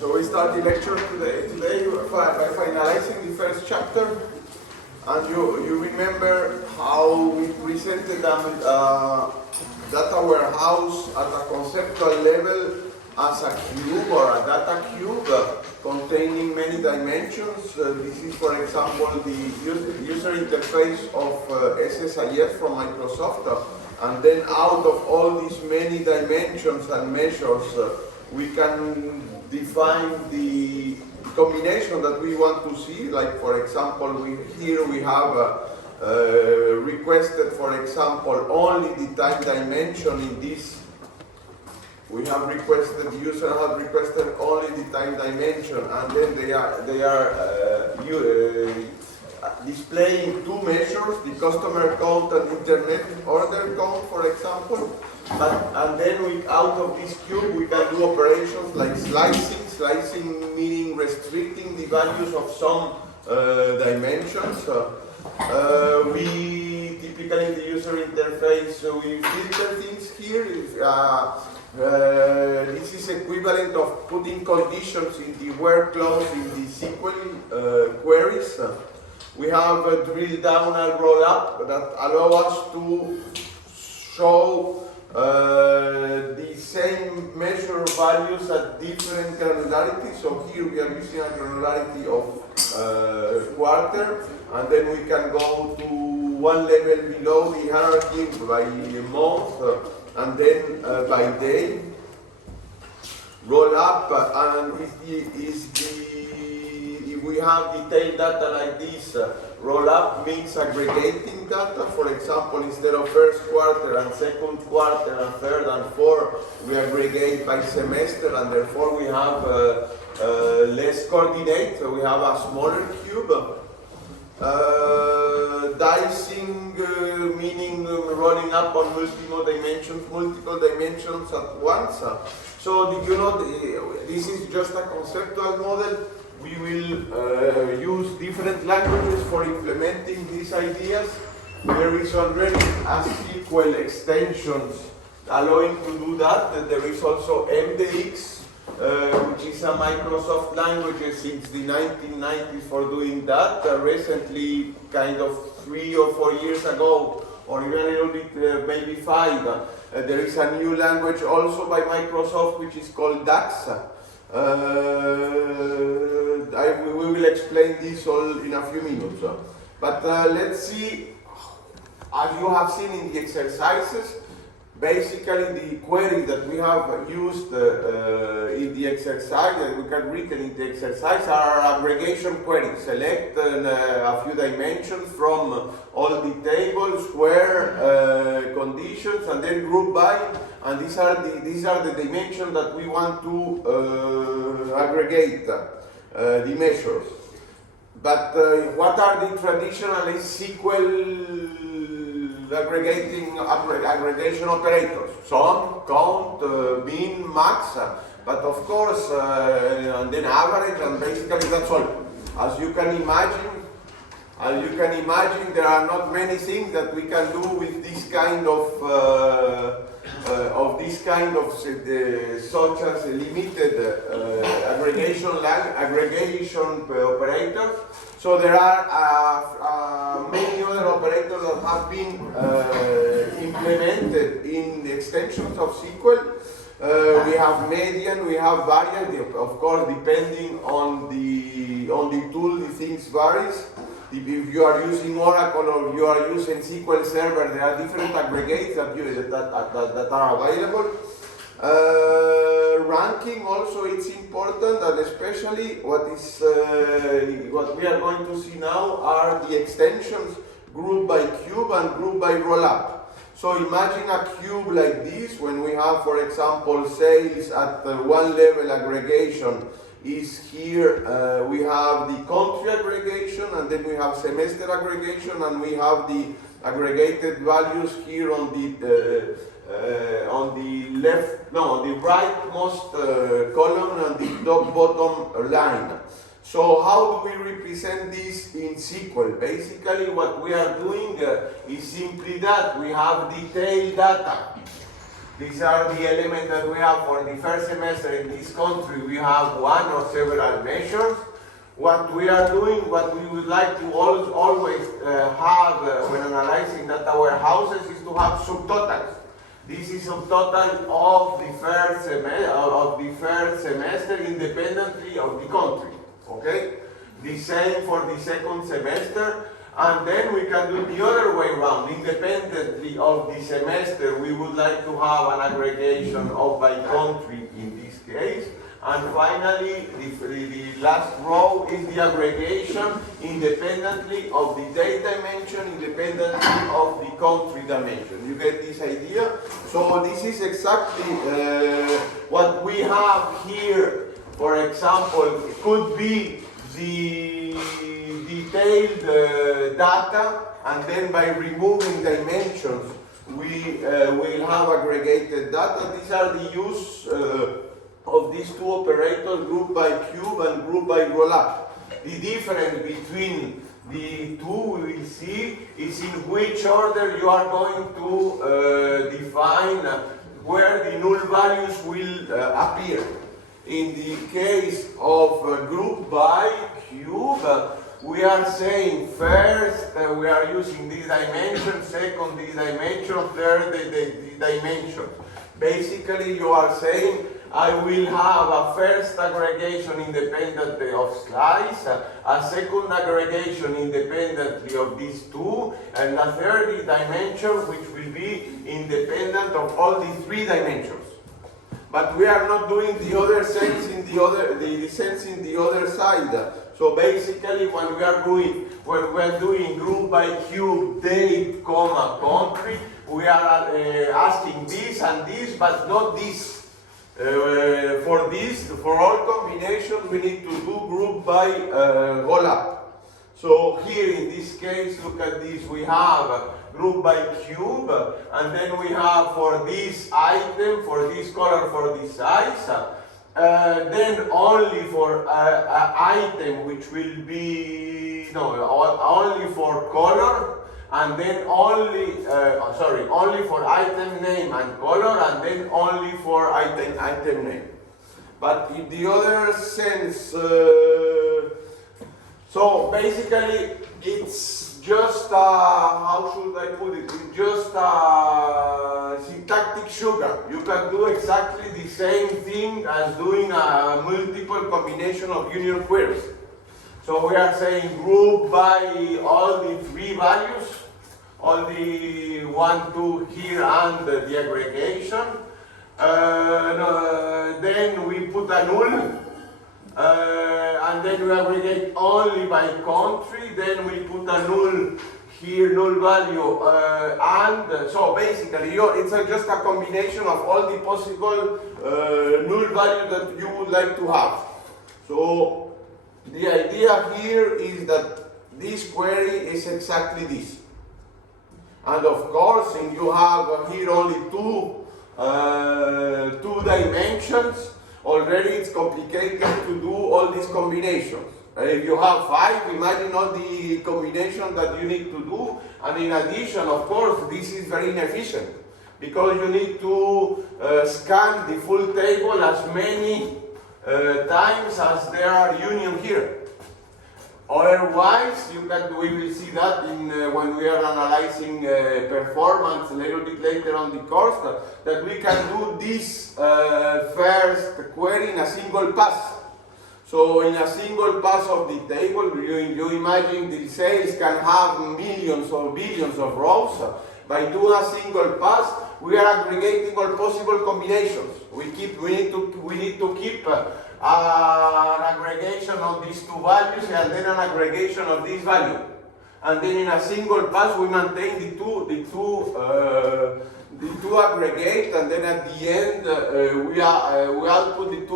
So we start the lecture today by finalizing the first chapter, and you remember how we presented data warehouse at a conceptual level as a cube or a data cube containing many dimensions. This is, for example, the user interface of SSIS from Microsoft, and then out of all these many dimensions and measures, we can define the combination that we want to see. Like, for example, here we have requested, for example, only the time dimension in this. We have requested, the user has requested only the time dimension, and then they are displaying two measures, the customer count and internet order count, for example. And then out of this cube we can do operations like slicing meaning restricting the values of some dimensions. We typically in the user interface, we filter things here. This is equivalent of putting conditions in the where clause in the SQL queries. We have a drill down and roll up that allow us to show the same measure values at different granularity. So here we are using a granularity of quarter, and then we can go to one level below the hierarchy by month, and then by day. Roll up, and if we have detailed data like this, roll up means aggregating data. For example, instead of first quarter and second quarter and third and fourth, we aggregate by semester, and therefore we have less coordinates. So we have a smaller cube. Dicing, meaning rolling up on multiple dimensions at once. So this is just a conceptual model. We will use different languages for implementing these ideas. There is already a SQL extensions allowing to do that. There is also MDX, which is a Microsoft language since the 1990s for doing that. Recently, kind of 3 or 4 years ago, or even a little bit, maybe 5, there is a new language also by Microsoft which is called DAX. We will explain this all in a few minutes. But let's see, as you have seen in the exercises, basically the query that we have used in the exercise, that we can written in the exercise, are aggregation queries. Select a few dimensions from all the tables, where conditions, and then group by. And these are the dimensions that we want to aggregate the measures. But what are the traditional SQL aggregation operators? Sum, count, mean, max, but of course, and then average, and basically that's all. As you can imagine, there are not many things that we can do with this kind of such as limited aggregation operators. So there are many other operators that have been implemented in the extensions of SQL. We have median, we have variant. Of course, depending on the tool, the things varies. If you are using Oracle or you are using SQL Server, there are different aggregates that are available. Ranking also, it's important, and especially what we are going to see now are the extensions group by cube and group by rollup. So imagine a cube like this when we have, for example, sales at one level aggregation is here, we have the country aggregation, and then we have semester aggregation, and we have the aggregated values here on the rightmost column and the top bottom line. So how do we represent this in SQL? Basically what we are doing is simply that we have detailed data. These are the elements that we have for the first semester in this country. We have one or several measures. What we are doing, what we would like to always have when analyzing data warehouses is to have subtotals. This is subtotal of the first semester independently of the country. Okay? The same for the second semester. And then we can do the other way around. Independently of the semester, we would like to have an aggregation of by country in this case. And finally, the last row is the aggregation independently of the date dimension, independently of the country dimension. You get this idea? So this is exactly what we have here. For example, it could be the detailed data, and then by removing dimensions, we will have aggregated data. These are the use of these two operators, group by cube and group by rollup. The difference between the two we will see is in which order you are going to define where the null values will appear. In the case of group by cube, we are saying first we are using this dimension, second this dimension, third the dimension. Basically you are saying I will have a first aggregation independently of slice, a second aggregation independently of these two, and a third dimension which will be independent of all the three dimensions. But we are not doing the other sense in the other side. So basically when we are doing group by cube, date, comma, country, we are asking this and this, but not this. For all combinations, we need to do group by rollup. So here in this case, look at this, we have group by cube, and then we have for this item, for this color, for this size, then only for item which will be, only for color, and then only for item name and color, and then only for item name. But in the other sense, so basically it's just how should I put it? It's just syntactic sugar. You can do exactly the same thing as doing a multiple combination of union queries. So we are saying group by all the three values, all the 1, 2 here and the aggregation. Then we put a null, and then we aggregate only by country. Then we put a null here, null value, and so basically it's just a combination of all the possible null values that you would like to have. So the idea here is that this query is exactly this. And of course, if you have here only two dimensions, already it's complicated to do all these combinations. If you have 5, imagine all the combinations that you need to do. And in addition, of course, this is very inefficient because you need to scan the full table as many times as there are union here. Otherwise, we will see that when we are analyzing performance a little bit later on the course, that we can do this first query in a single pass. So in a single pass of the table, you imagine the cells can have millions or billions of rows. By doing a single pass, we are aggregating all possible combinations. We need to keep an aggregation of these two values and then an aggregation of this value. And then in a single pass we maintain the two aggregate, and then at the end we output the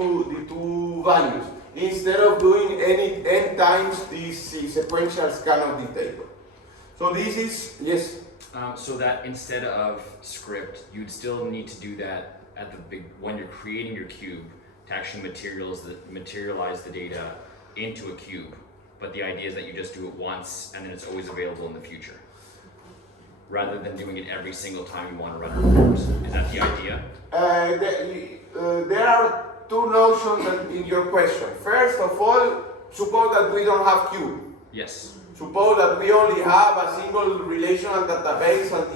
two values. instead of doing any n times this sequential scan of the table. So this is, yes? So that instead of script, you'd still need to do that at the when you're creating your cube to actually materialize the data into a cube. But the idea is that you just do it once and then it's always available in the future, rather than doing it every single time you want to run reports. Is that the idea? There are two notions in your question. First of all, suppose that we don't have cube. Yes. Suppose that we only have a single relational database as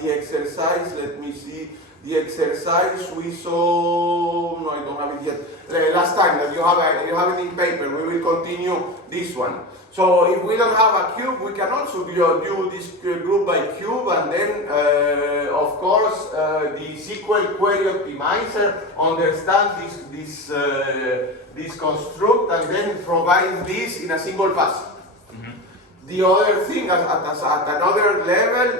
the exercise, let me see, the exercise we saw, no, I don't have it yet, last time that you have it in paper. We will continue this one. So if we don't have a cube, we can also do this group by cube, and then of course the SQL query optimizer understands this construct and then provides this in a single pass. The other thing, at another level,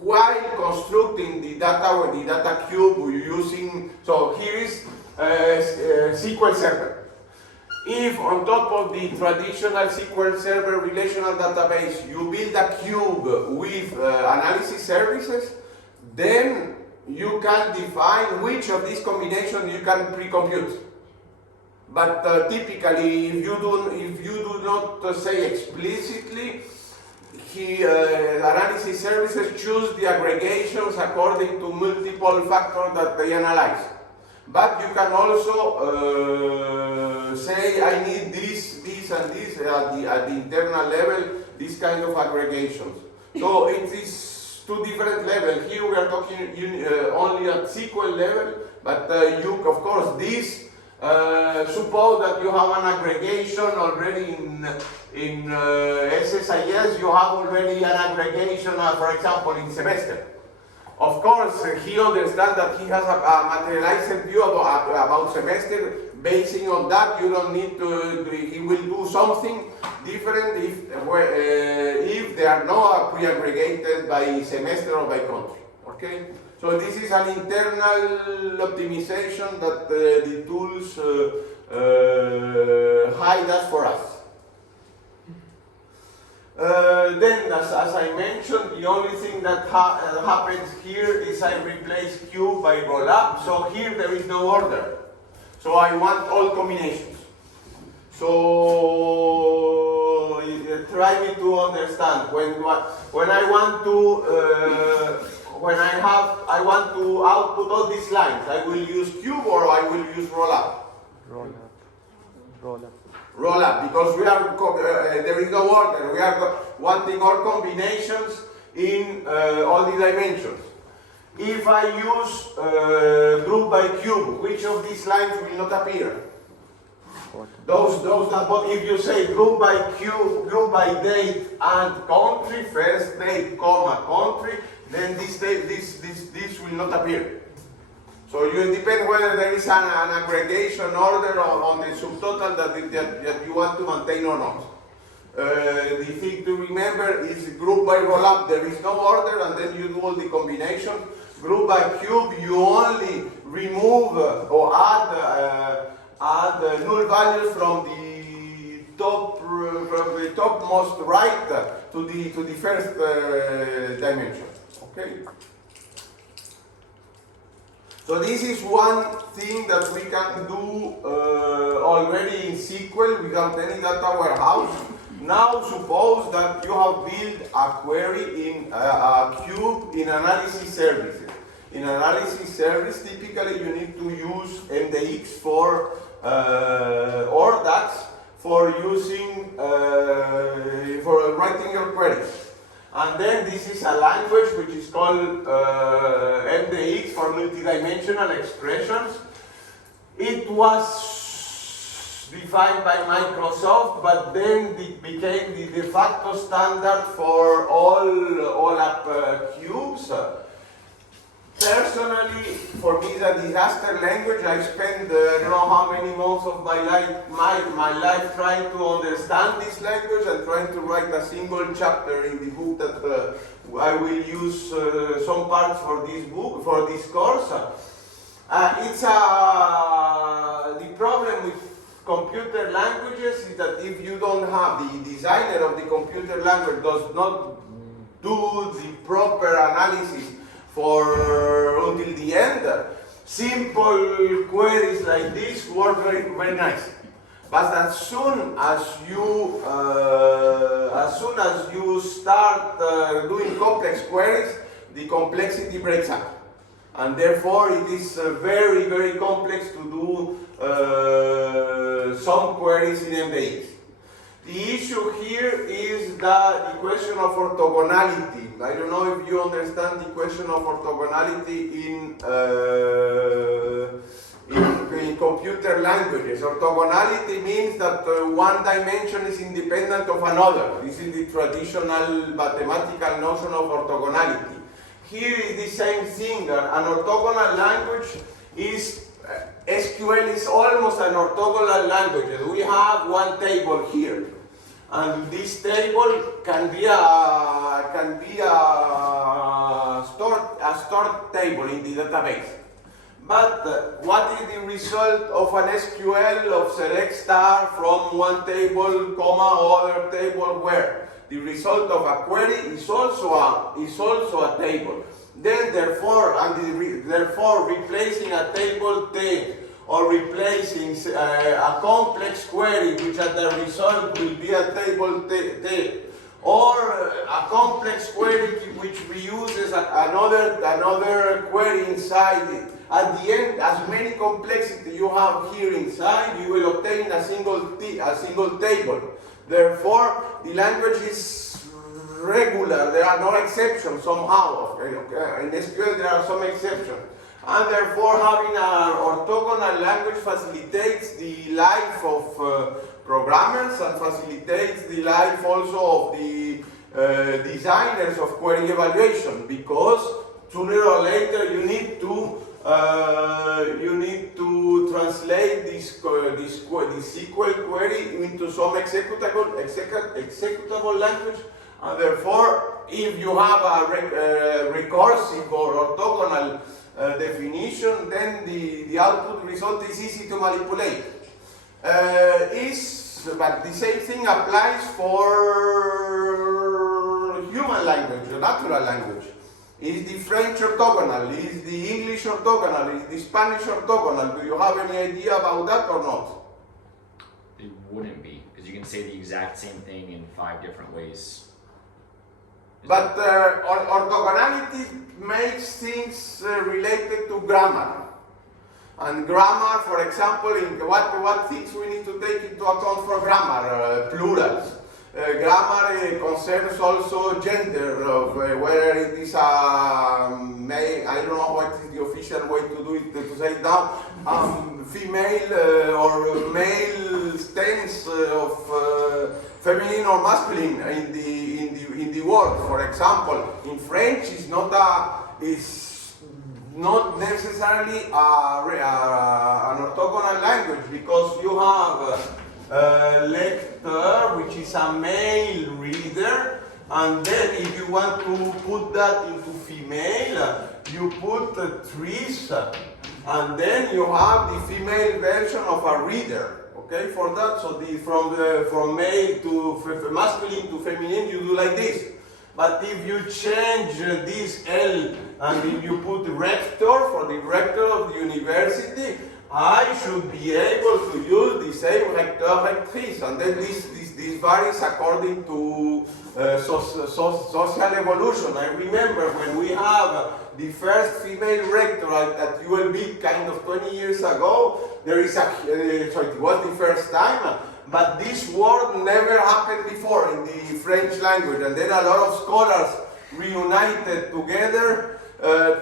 while constructing the data cube using, so here is SQL Server. If on top of the traditional SQL Server relational database you build a cube with analysis services, then you can define which of these combinations you can pre-compute. But typically, if you do not say explicitly, analysis services choose the aggregations according to multiple factors that they analyze. But you can also say, I need this, and this at the internal level, this kind of aggregations. So it is two different levels. Here we are talking only at SQL level, but of course, this suppose that you have an aggregation already in SSIS, you have already an aggregation, for example, in semester. Of course, he understands that he has a materialized view about semester. Basing on that, you don't need to, he will do something different if they are not pre-aggregated by semester or by country. Okay? So this is an internal optimization that the tools hide us for us. Then, as I mentioned, the only thing that happens here is I replace Q by rollup. So here there is no order. So I want all combinations. So try me to understand when I want to. I want to output all these lines, I will use cube or I will use rollup? Rollup, because we are there is no order. We are wanting all combinations in all the dimensions. If I use group by cube, which of these lines will not appear? Those that, but if you say group by cube, group by date and country, first date, comma, country, then this will not appear. So you depend whether there is an aggregation order on the subtotal that you want to maintain or not. The thing to remember is group by rollup, there is no order, and then you do all the combinations. Group by cube, you only remove or add null values from the topmost right to the first dimension. Okay. So this is one thing that we can do already in SQL without any data warehouse. Now suppose that you have built a query in a cube in analysis services. In analysis service, typically you need to use MDX for or DAX for using for writing your queries. And then this is a language which is called MDX for multidimensional expressions. It was defined by Microsoft, but then it became the de facto standard for all app cubes. Personally, for me, it's a disaster language. I spent I don't know how many months of my life trying to understand this language and trying to write a single chapter in the book that I will use some parts for this book, for this course. It's a computer languages is that if you don't have, the designer of the computer language does not do the proper analysis for until the end, simple queries like this work very, very nice. But as soon as you start doing complex queries, the complexity breaks up. And therefore it is very, very complex to do some queries in MDX. The issue here is the question of orthogonality. I don't know if you understand the question of orthogonality in computer languages. Orthogonality means that one dimension is independent of another. This is the traditional mathematical notion of orthogonality. Here is the same thing. An orthogonal language is, SQL is almost an orthogonal language. We have one table here, and this table can be a stored table in the database. But what is the result of an SQL of select star from one table, comma, other table where? The result of a query is also a table. Then therefore replacing a table tape or replacing a complex query which at the result will be a table tape, or a complex query which reuses another query inside it. At the end, as many complexity you have here inside, you will obtain a single table. Therefore, the language is regular. There are no exceptions somehow. In SQL, there are some exceptions. And therefore, having an orthogonal language facilitates the life of programmers and facilitates the life also of the designers of query evaluation, because sooner or later you need to translate this SQL query into some executable language, and therefore, if you have a recursive or orthogonal definition, then the output result is easy to manipulate. But the same thing applies for human language, or natural language. Is the French orthogonal? Is the English orthogonal? Is the Spanish orthogonal? Do you have any idea about that or not? It wouldn't be, because you can say the exact same thing in 5 different ways. But orthogonality makes things related to grammar. And grammar, for example, in what things we need to take into account for grammar? Plurals. Grammar concerns also gender, whether it is a male, I don't know what is the official way to do it, to say it now, female or male tense of feminine or masculine in the word. For example, in French is not necessarily an orthogonal language, because you have lecteur, which is a male reader, and then if you want to put that into female, you put tris, and then you have the female version of a reader. Okay, for that, so from male to masculine to feminine, you do like this. But if you change this L and if you put rector for the rector of the university, I should be able to use the same rector, rectrice, and then this varies according to social evolution. I remember when we have the first female rector at ULB, kind of 20 years ago, there is so it was the first time, but this word never happened before in the French language, and then a lot of scholars reunited together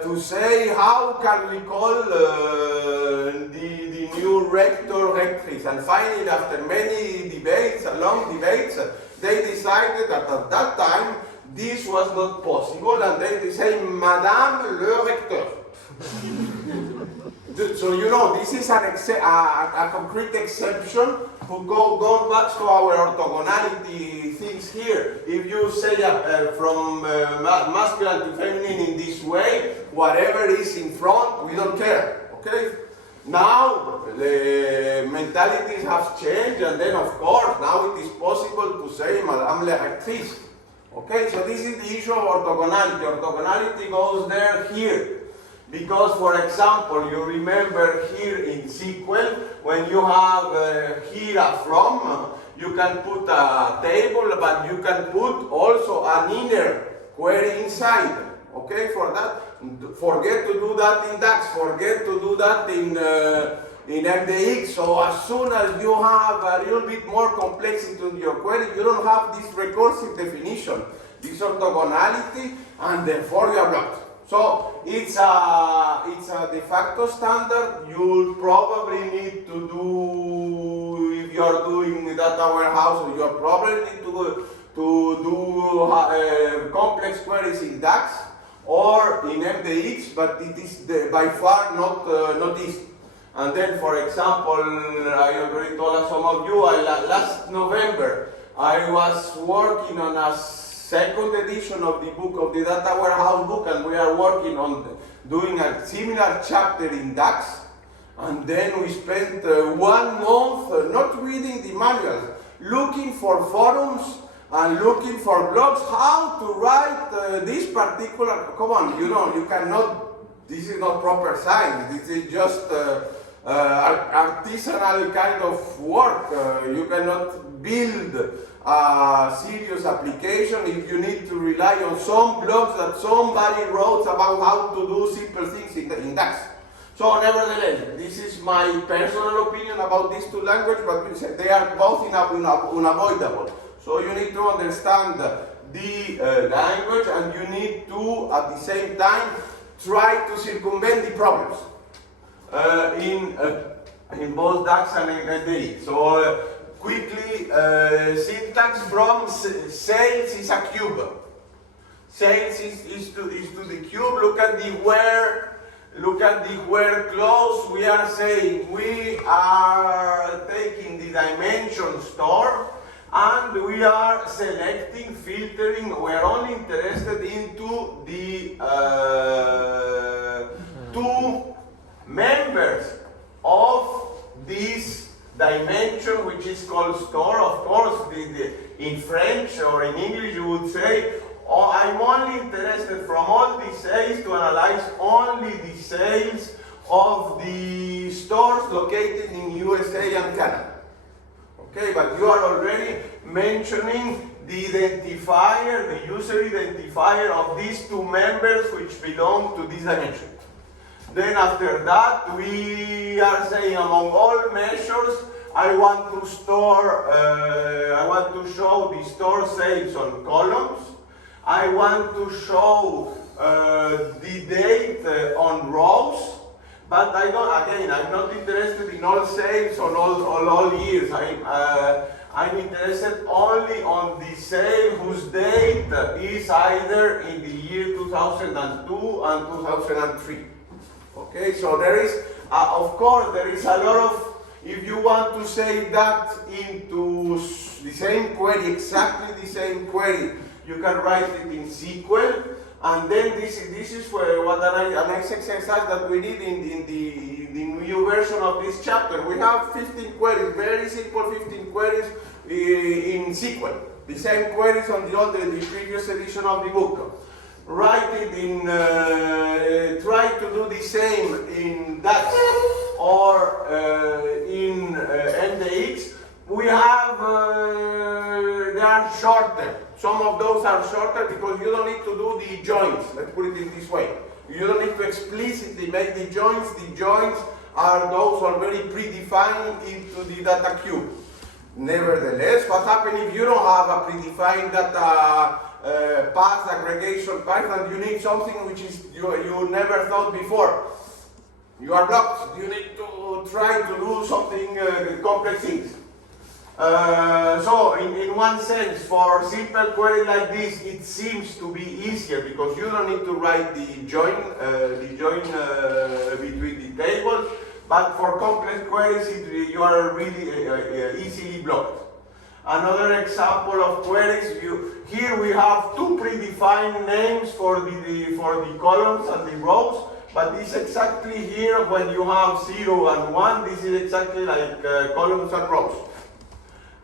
to say how can we call the new rector, rectrice, and finally, after many debates, long debates, they decided that at that time this was not possible, and then they say Madame le Recteur. So you know, this is a concrete exception who go back to our orthogonality things here. If you say from masculine to feminine in this way, whatever is in front, we don't care. Okay. Now, mentalities have changed, and then of course now it is possible to say Madame la Rectrice. Okay, so this is the issue of orthogonality. Orthogonality goes there, here. Because, for example, you remember here in SQL, when you have here a from, you can put a table, but you can put also an inner query inside. Okay, for that, forget to do that in DAX, forget to do that in MDX. So as soon as you have a little bit more complexity in your query, you don't have this recursive definition, this orthogonality, and therefore you are blocked. So it's a de facto standard. You'll probably need to do, if you're doing data warehouse, you'll probably need to do complex queries in DAX or in MDX, but it is by far not easy. And then, for example, I already told some of you, last November, I was working on a second edition of the book, of the data warehouse book, and we are working on doing a similar chapter in DAX. And then we spent 1 month not reading the manuals, looking for forums and looking for blogs, how to write this particular, come on, you cannot, this is not proper science, this is just artisanal kind of work. You cannot build a serious application if you need to rely on some blogs that somebody wrote about how to do simple things in DAX. So nevertheless, this is my personal opinion about these two languages, but they are both unavoidable. So you need to understand the language, and you need to, at the same time, try to circumvent the problems in both DAX and NDE. So quickly, syntax from sales is a cube. Sales is to the cube. Look at the where clause. We are saying we are taking the dimension store, and we are selecting, filtering. We are only interested into the two members of this dimension, which is called store. Of course, in French or in English you would say, oh, I'm only interested from all the sales to analyze only the sales of the stores located in USA and Canada. Okay, but you are already mentioning the identifier, the user identifier of these two members which belong to this dimension. Then after that, we are saying among all measures, I want to store, I want to show the store sales on columns. I want to show the date on rows. But I don't. Again, I'm not interested in all sales on all years. I'm interested only on the sale whose date is either in the year 2002 and 2003. Okay, so there is, of course, there is a lot of, if you want to say that into the same query, exactly the same query, you can write it in SQL, and then this is where what an nice exercise that we did in the new version of this chapter. We have 15 queries, very simple 15 queries in SQL. The same queries on the previous edition of the book. Write it in, try to do the same in DAX or in MDX. We have, they are shorter. Some of those are shorter because you don't need to do the joins. Let's put it in this way. You don't need to explicitly make the joins. The joins are those already predefined into the data cube. Nevertheless, what happens if you don't have a predefined data path aggregation pattern? You need something which is you never thought before. You are blocked. You need to try to do something complex things. So in one sense, for simple query like this, it seems to be easier because you don't need to write the join between the tables. But for complex queries, you are really easily blocked. Another example of queries, here we have two predefined names for the columns and the rows. but it's exactly here when you have 0 and 1, this is exactly like columns and rows.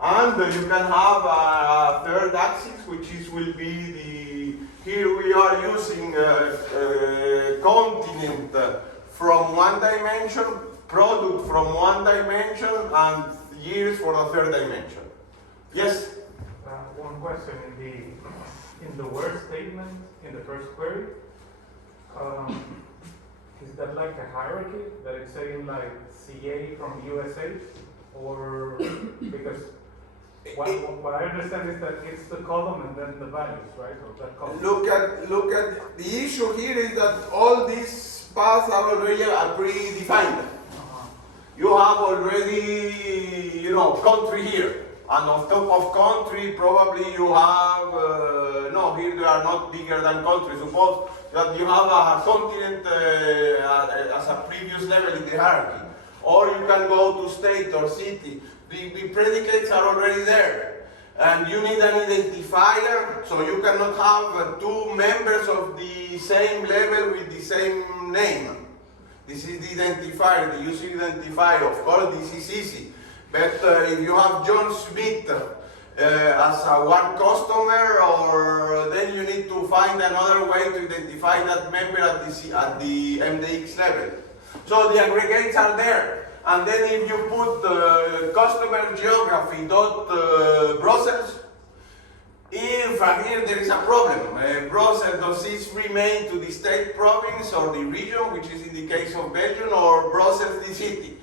And you can have a third axis, which will be the, here we are using continent from one dimension, product from one dimension, and years for the third dimension. Yes? One question in the word statement in the first query, is that like a hierarchy that it's saying like CA from USA, or because what I understand is that it's the column and then the values, right? Or that column. Look at the issue here is that all these paths are already predefined. You have already, country here. And on top of country, probably you have, no, here they are not bigger than country. Suppose that you have a continent as a previous level in the hierarchy. Or you can go to state or city. The predicates are already there. And you need an identifier, so you cannot have two members of the same level with the same name. This is the identifier, the user identifier. Of course, this is easy. But if you have John Smith as a one customer, or then you need to find another way to identify that member at the MDX level. So the aggregates are there. And then if you put customer geography dot Brussels, if here there is a problem, Brussels does this remain to the state province or the region, which is in the case of Belgium, or Brussels the city.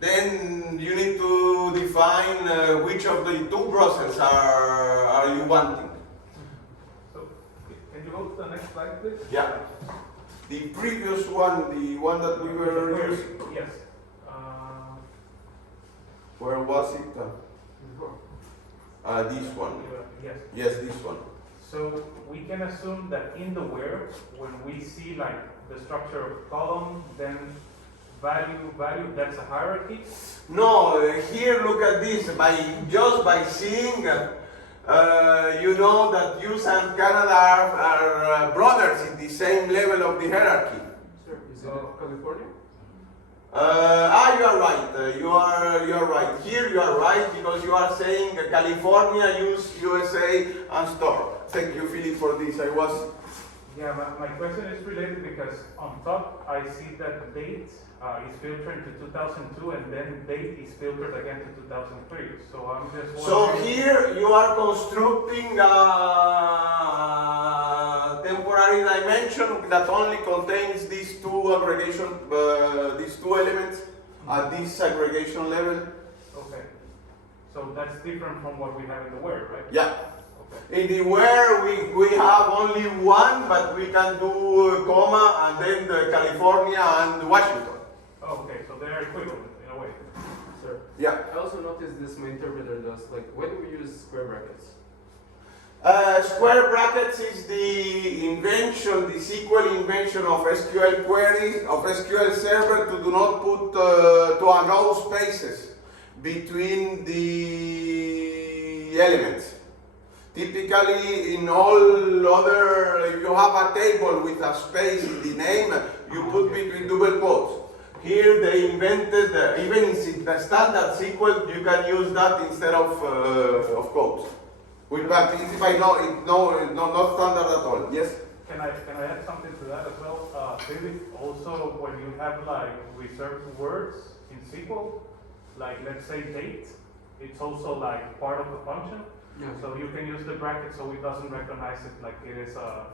Then you need to define which of the two Brussels are you wanting. So, can you go to the next slide, please? Yeah. The previous one, the one that we were using. Yes. Where was it? This one. Yes. Yes, this one. So we can assume that in the where, when we see like the structure of column, then value, that's a hierarchy? No, here look at this. Just by seeing, you know that US and Canada are brothers in the same level of the hierarchy. Sure. Is it California? You are right. You are right. Here you are right because you are saying California, USA, and store. Thank you, Philip, for this. Yeah, my question is related because on top I see that date is filtered to 2002 and then date is filtered again to 2003. So I'm just wondering. So here you are constructing a temporary dimension that only contains these two aggregation, these two elements at this aggregation level. Okay. So that's different from what we have in the word, right? Yeah. In the where we have only one, but we can do comma and then the California and Washington. Okay, so they are equivalent in a way. Sure. Yeah. I also noticed this my interpreter does, like, when do we use square brackets? Square brackets is the invention, the SQL invention of SQL queries, of SQL Server to do not put, to allow spaces between the elements. Typically, in all other, if you have a table with a space in the name, you put between double quotes. Here they invented, even in the standard SQL, you can use that instead of quotes. But if I know, not standard at all. Yes? Can I add something to that as well? Maybe also when you have like reserved words in SQL, like let's say date, it's also like part of the function. Yeah. So you can use the bracket so it doesn't recognize it like it is a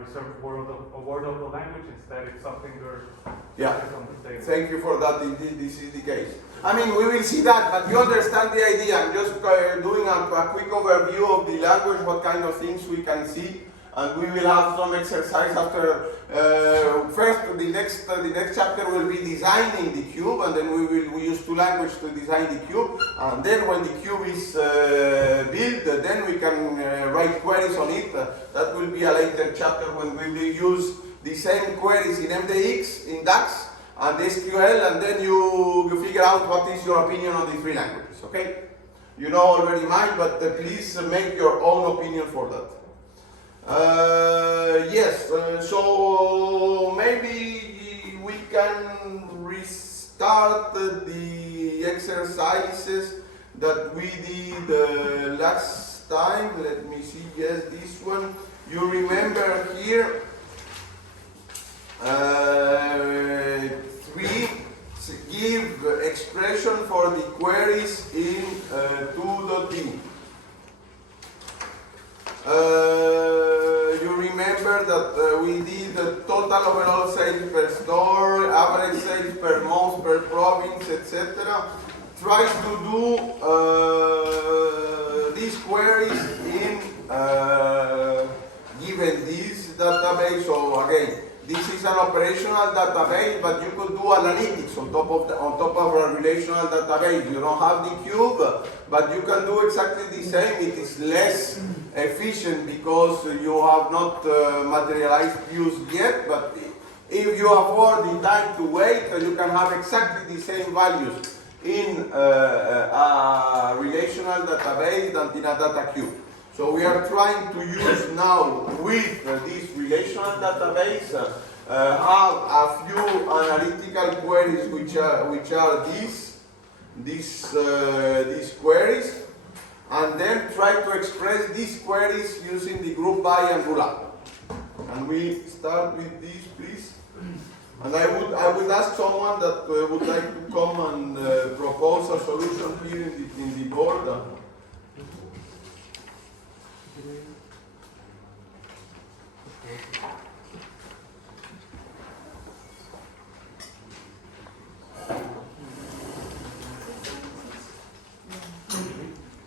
reserved word of the language. Instead, it's something you're on the table. Thank you for that. Indeed, this is the case. I mean, we will see that, but you understand the idea. I'm just doing a quick overview of the language, what kind of things we can see, and we will have some exercise after. First, the next chapter will be designing the cube, and then we use two languages to design the cube, and then when the cube is built, then we can write queries on it. That will be a later chapter when we will use the same queries in MDX, in DAX, and SQL, and then you figure out what is your opinion on the three languages, okay? You know already mine, but please make your own opinion for that. Yes, so maybe we can restart the exercises that we did last time. Let me see, yes, this one. You remember here, 3, give expression for the queries in 2.d. You remember that we did the total overall sales per store, average sales per month, per province, etc. Try to do these queries in given this database. So again, this is an operational database, but you could do analytics on top of a relational database. You don't have the cube, but you can do exactly the same. It is less efficient because you have not materialized views yet, but if you afford the time to wait, you can have exactly the same values in a relational database than in a data cube. So we are trying to use now with this relational database have a few analytical queries which are these queries, and then try to express these queries using the group by and rule up. And we start with this, please. And I would ask someone that would like to come and propose a solution here in the board.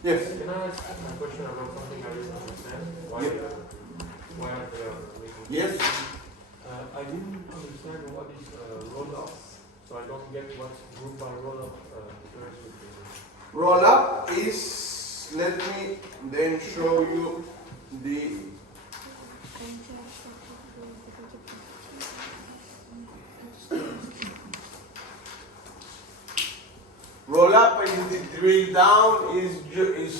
Yes. Can I ask a question about something I didn't understand? Why are they leaving? Yes. I didn't understand what is roll-ups, so I don't get what group by roll-up refers to. Roll up is, let me then show you the roll up is the drill down is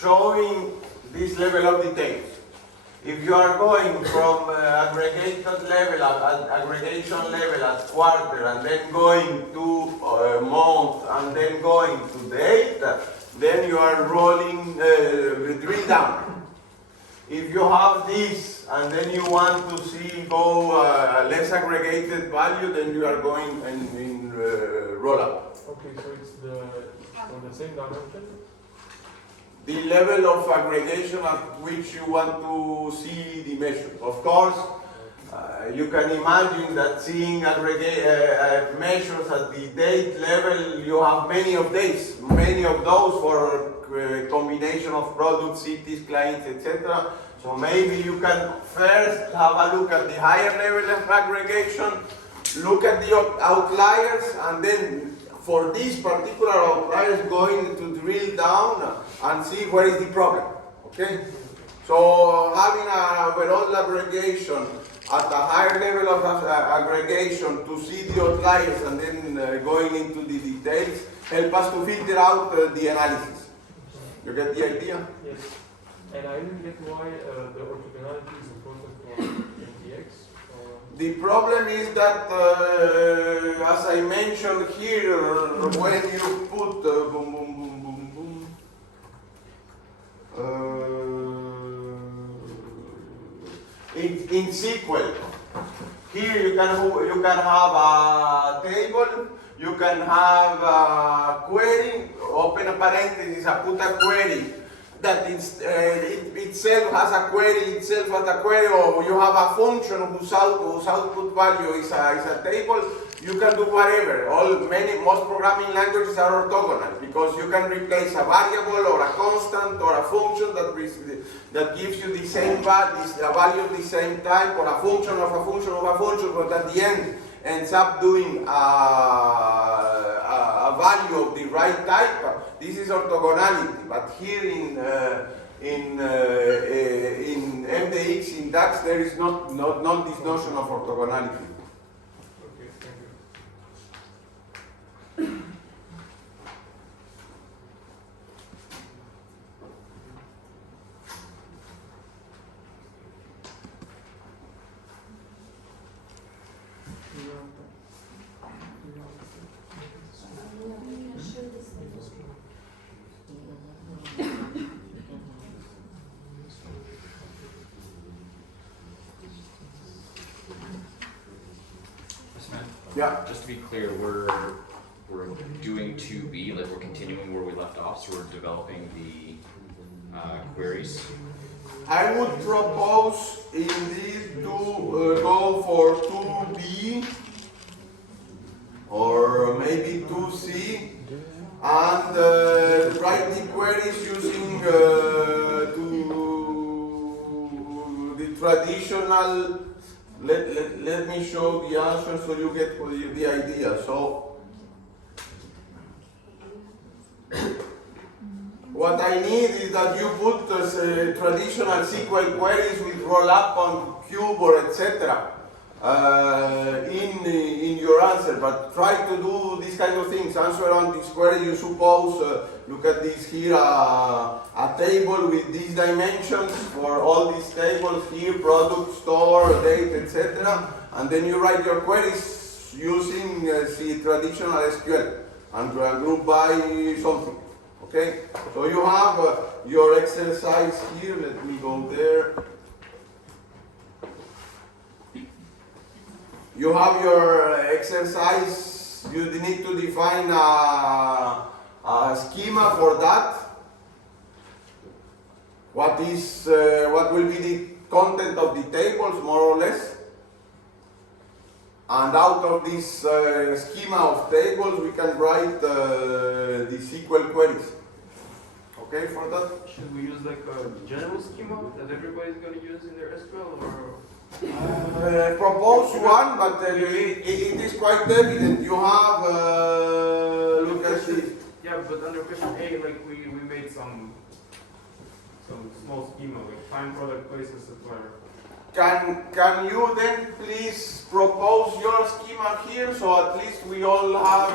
showing this level of details. If you are going from aggregation level at quarter, and then going to month, and then going to date, then you are rolling drill down. If you have this, and then you want to see go less aggregated value, then you are going in roll up. Okay, so it's on the same dimension? The level of aggregation at which you want to see the measures. Of course, you can imagine that seeing aggregate measures at the date level, you have many of those for combination of products, cities, clients, etc. So maybe you can first have a look at the higher level of aggregation, look at the outliers, and then for these particular outliers going to drill down and see where is the problem, okay? So having an overall aggregation at a higher level of aggregation to see the outliers and then going into the details help us to filter out the analysis. You get the idea? Yes. And I didn't get why the orthogonality is important for MTX. The problem is that, as I mentioned here, when you put boom, boom, boom, boom, boom, in SQL, here you can have a table, you can have a query, open a parenthesis, put a query that itself has a query, or you have a function whose output value is a table. You can do whatever. Most programming languages are orthogonal because you can replace a variable or a constant or a function that gives you the same value, a value of the same type, or a function of a function of a function, but at the end ends up doing a value of the right type. This is orthogonality, but here in MDX, in DAX, there is not this notion of orthogonality. Okay, thank you. Yeah. Just to be clear, we're doing 2B, like we're continuing where we left off, so we're developing the queries. I would propose indeed to go for 2B or maybe 2C and write the queries using the traditional. Let me show the answer so you get the idea. So what I need is that you put traditional SQL queries with roll-up on cube or etc. In your answer, but try to do these kind of things. Answer on this query, you suppose, look at this here, a table with these dimensions for all these tables here, product, store, date, etc. And then you write your queries using the traditional SQL and group by something. Okay, so you have your exercise here. Let me go there. You have your exercise. You need to define a schema for that. What will be the content of the tables, more or less? And out of this schema of tables, we can write the SQL queries. Okay, for that? Should we use like a general schema that everybody's going to use in their SQL, or? Propose one, but it is quite evident. You have, look at this. Yeah, but under question A, like we made some small schema, like find product, places, supplier. Can you then please propose your schema here, so at least we all have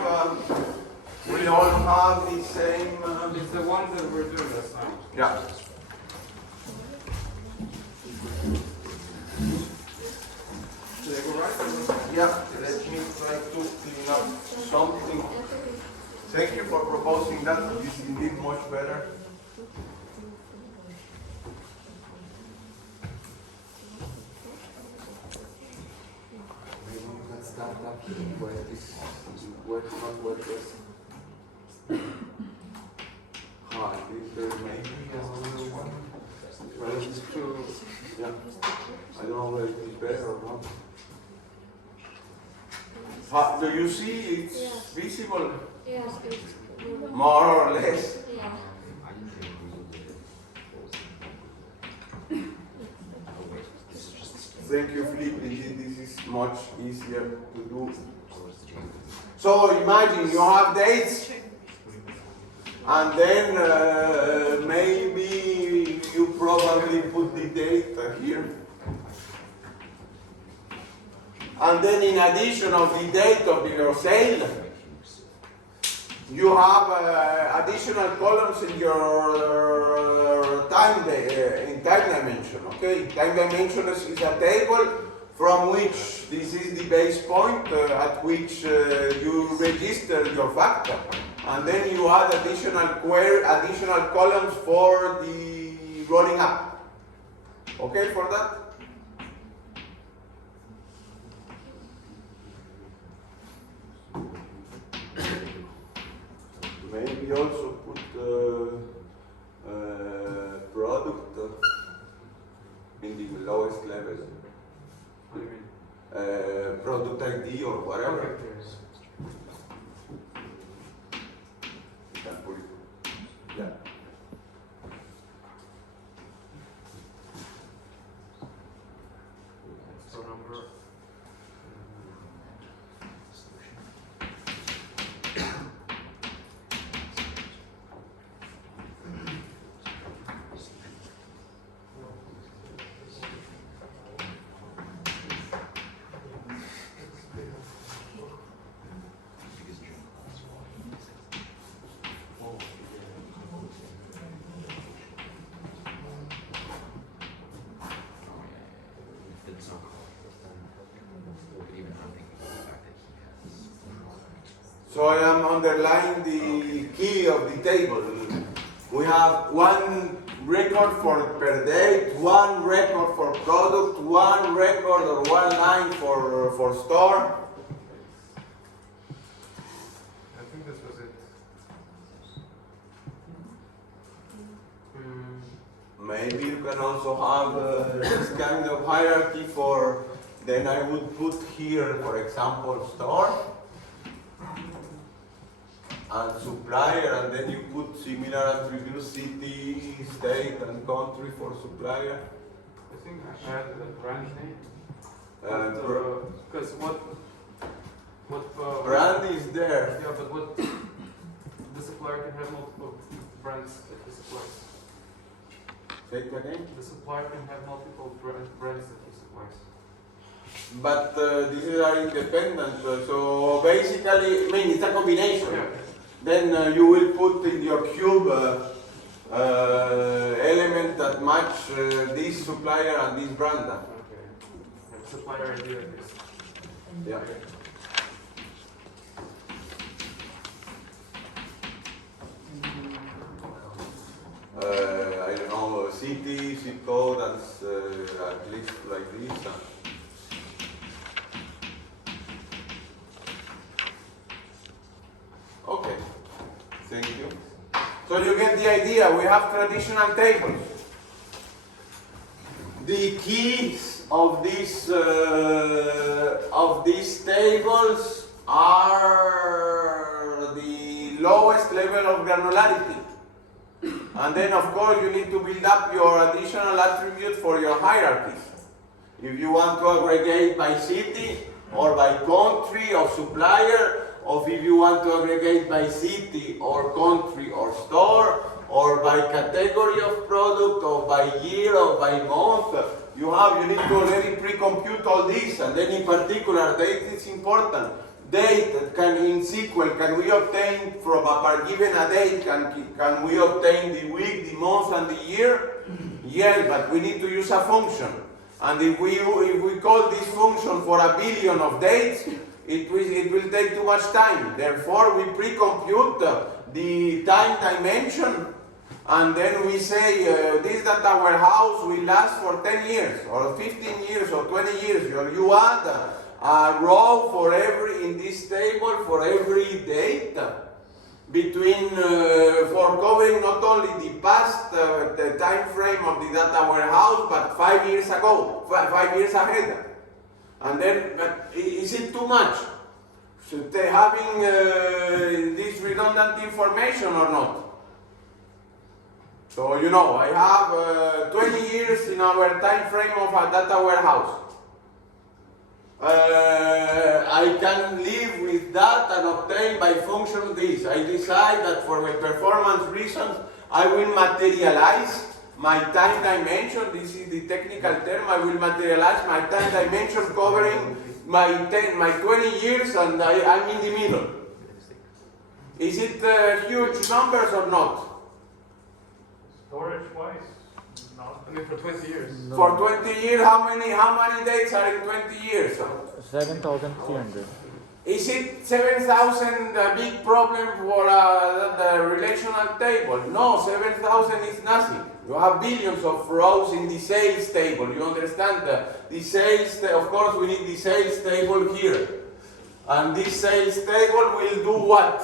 the same. It's the ones that we're doing last time. Yeah. Should I go right? Yeah. Let me try to clean up something. Thank you for proposing that. It's indeed much better. Start up where this works, not WordPress. There may be another one. Well, it's true. Yeah. I don't know whether it's better or not. Do you see it's Yes. visible? Yes, it's More or less. yeah. Thank you, Philippe. Indeed, this is much easier to do. So imagine you have dates, and then maybe you probably put the date here. And then in addition of the date of your sale, you have additional columns in your time dimension. Okay, time dimension is a table from which this is the base point at which you register your factor, and then you add additional columns for the rolling up. Okay, for that. Maybe also put product in the lowest level. What do you mean? Product ID or whatever. Okay. You can put it. Yeah. So number. So I am underlining the key of the table. We have one record per date, one record for product, one record or one line for store. maybe you can also have this kind of hierarchy for, then I would put here, for example, store and supplier, and then you put similar attributes, city, state, and country for supplier. I think I added a brand name. Because what brand is there. Yeah, but what the supplier can have multiple brands that he supplies. Say it again. The supplier can have multiple brands that he supplies. But these are independent, so basically, I mean, it's a combination. Yeah. Then you will put in your cube element that match this supplier and this brand. Okay. Yeah, supplier ID like this. Yeah. I don't know, city, zip code, and at least like this. Okay, thank you. So you get the idea, we have traditional tables. The keys of these tables are the lowest level of granularity. And then of course you need to build up your additional attribute for your hierarchies. If you want to aggregate by city or by country or supplier, or if you want to aggregate by city or country or store, or by category of product, or by year, or by month, you need to already pre-compute all this. And then in particular, date is important. Date in SQL, can we obtain from given a date, can we obtain the week, the month, and the year? Yes, but we need to use a function. And if we call this function for 1 billion of dates, it will take too much time. Therefore, we pre-compute the time dimension, and then we say this data warehouse will last for 10 years, or 15 years, or 20 years. You add a row for in this table for every date between for covering not only the past the time frame of the data warehouse, but 5 years ago, 5 years ahead. And then, is it too much? Should they having this redundant information or not? So I have 20 years in our time frame of a data warehouse. I can live with that and obtain by function this. I decide that for my performance reasons, I will materialize my time dimension. This is the technical term. I will materialize my time dimension covering my 20 years, and I'm in the middle. Is it huge numbers or not? Storage-wise, no. I mean, for 20 years. No. For 20 years, how many days are in 20 years? 7,300. Is it 7,000 a big problem for the relational table? No, 7,000 is nothing. You have billions of rows in the sales table. You understand? The sales, of course, we need the sales table here. And this sales table will do what?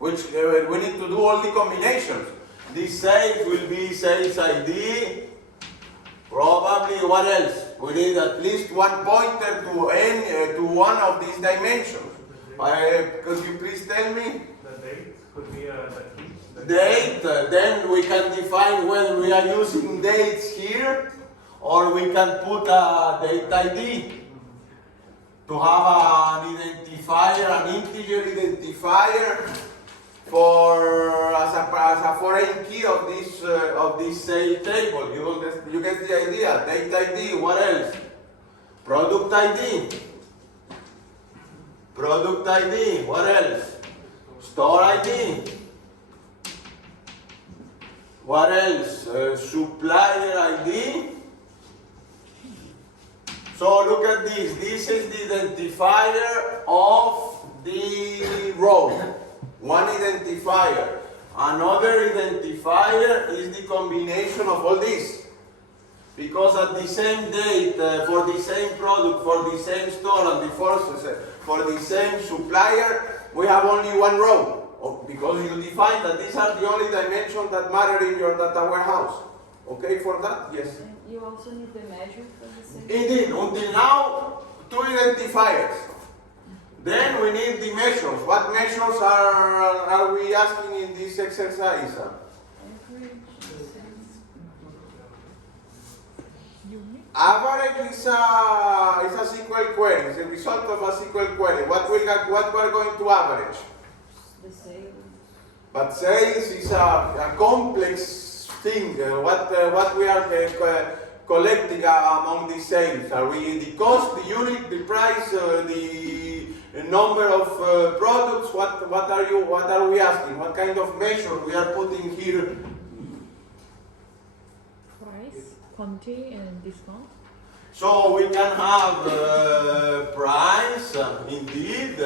Which we need to do all the combinations. This sales will be sales ID. Probably what else? We need at least one pointer to one of these dimensions. Could you please tell me? The date could be the key. Date, then we can define whether we are using dates here or we can put a date ID to have an identifier, an integer identifier as a foreign key of this sale table. You get the idea. Date ID. What else? Product ID. Product ID. What else? Store ID. What else? Supplier ID. So look at this. This is the identifier of the row. One identifier. Another identifier is the combination of all this. Because at the same date, for the same product, for the same store, and for the same supplier, we have only one row. because you define that these are the only dimensions that matter in your data warehouse. Okay for that? Yes. And you also need the measure for the same. Indeed, until now, two identifiers. Then we need the measures. What measures are we asking in this exercise? Average is a SQL query. It's a result of a SQL query. What we are going to average? The sales. But sales is a complex thing. What we are collecting among the sales? Are we the cost, the unit, the price, the number of products? What are we asking? What kind of measure we are putting here? Price, quantity, and discount. So we can have price, indeed,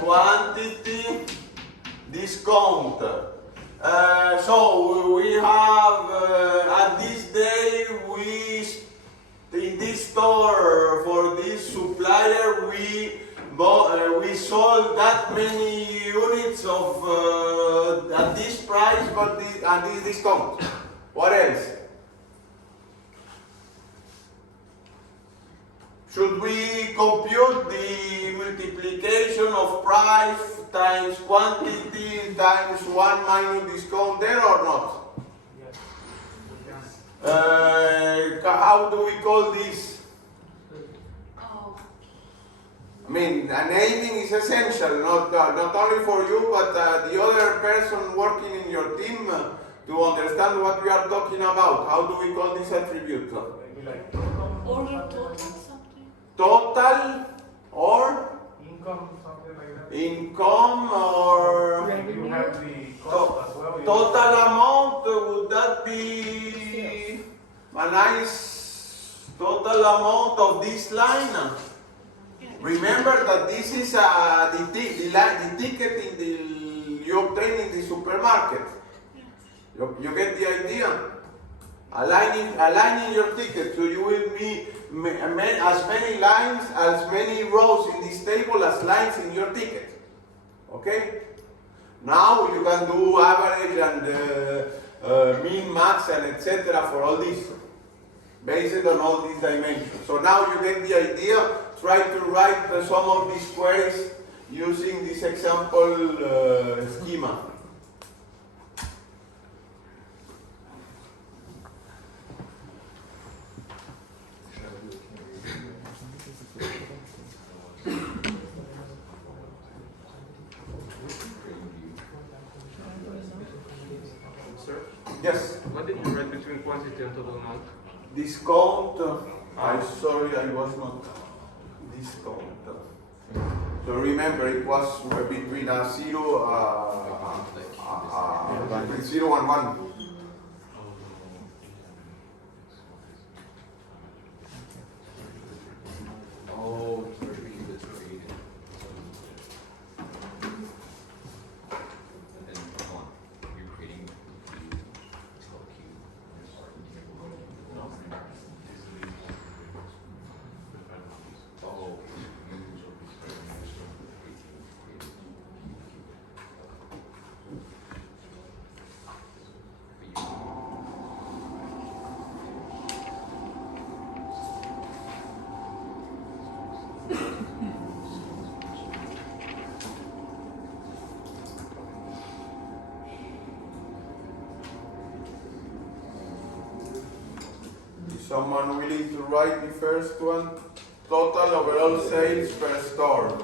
quantity, discount. So we have at this day in this store for this supplier we sold that many units of at this price but at this discount. What else? Should we compute the multiplication of price times quantity times 1 minus discount there or not? Yes. We can. How do we call this? I mean, naming is essential, not only for you, but the other person working in your team to understand what we are talking about. How do we call this attribute? Maybe like Order total something. Total or income, something like that. income or If you have the cost as well. you- total amount, would that be a nice total amount of this line? Remember that this is the ticket you obtain in the supermarket. You get the idea? Aligning your ticket, so you will be as many lines, as many rows in this table as lines in your ticket. Okay? Now you can do average and min, max, and etc. for all these, based on all these dimensions. So now you get the idea. Try to write some of these queries using this example schema. Sir, Yes. what did you write between quantity and total amount? Discount. I'm sorry, I was not discount. So remember, it was between a zero, between 0 and 1. Oh, it's where we that's created. And then, come on, you're creating a cube, it's called a cube. Oh. Is someone willing to write the first one? Total overall sales per store.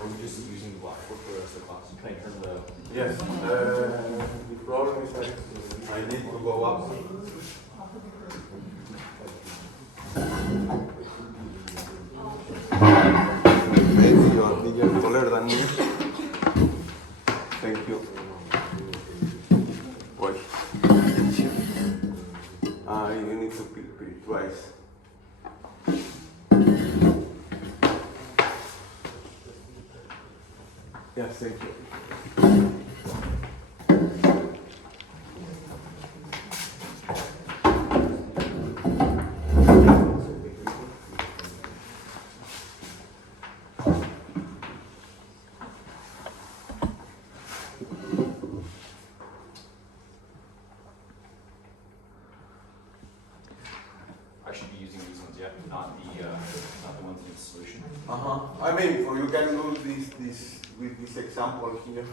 Are we just using the blackboard for the rest of the class? Can I turn the Yes. The problem is I need to go up. Maybe you are bigger, taller than me. Thank you. Wait. You need to pick twice. Yes, thank you. I should be using these ones, yeah, not the ones in the solution. I mean, for you can do this with this example here.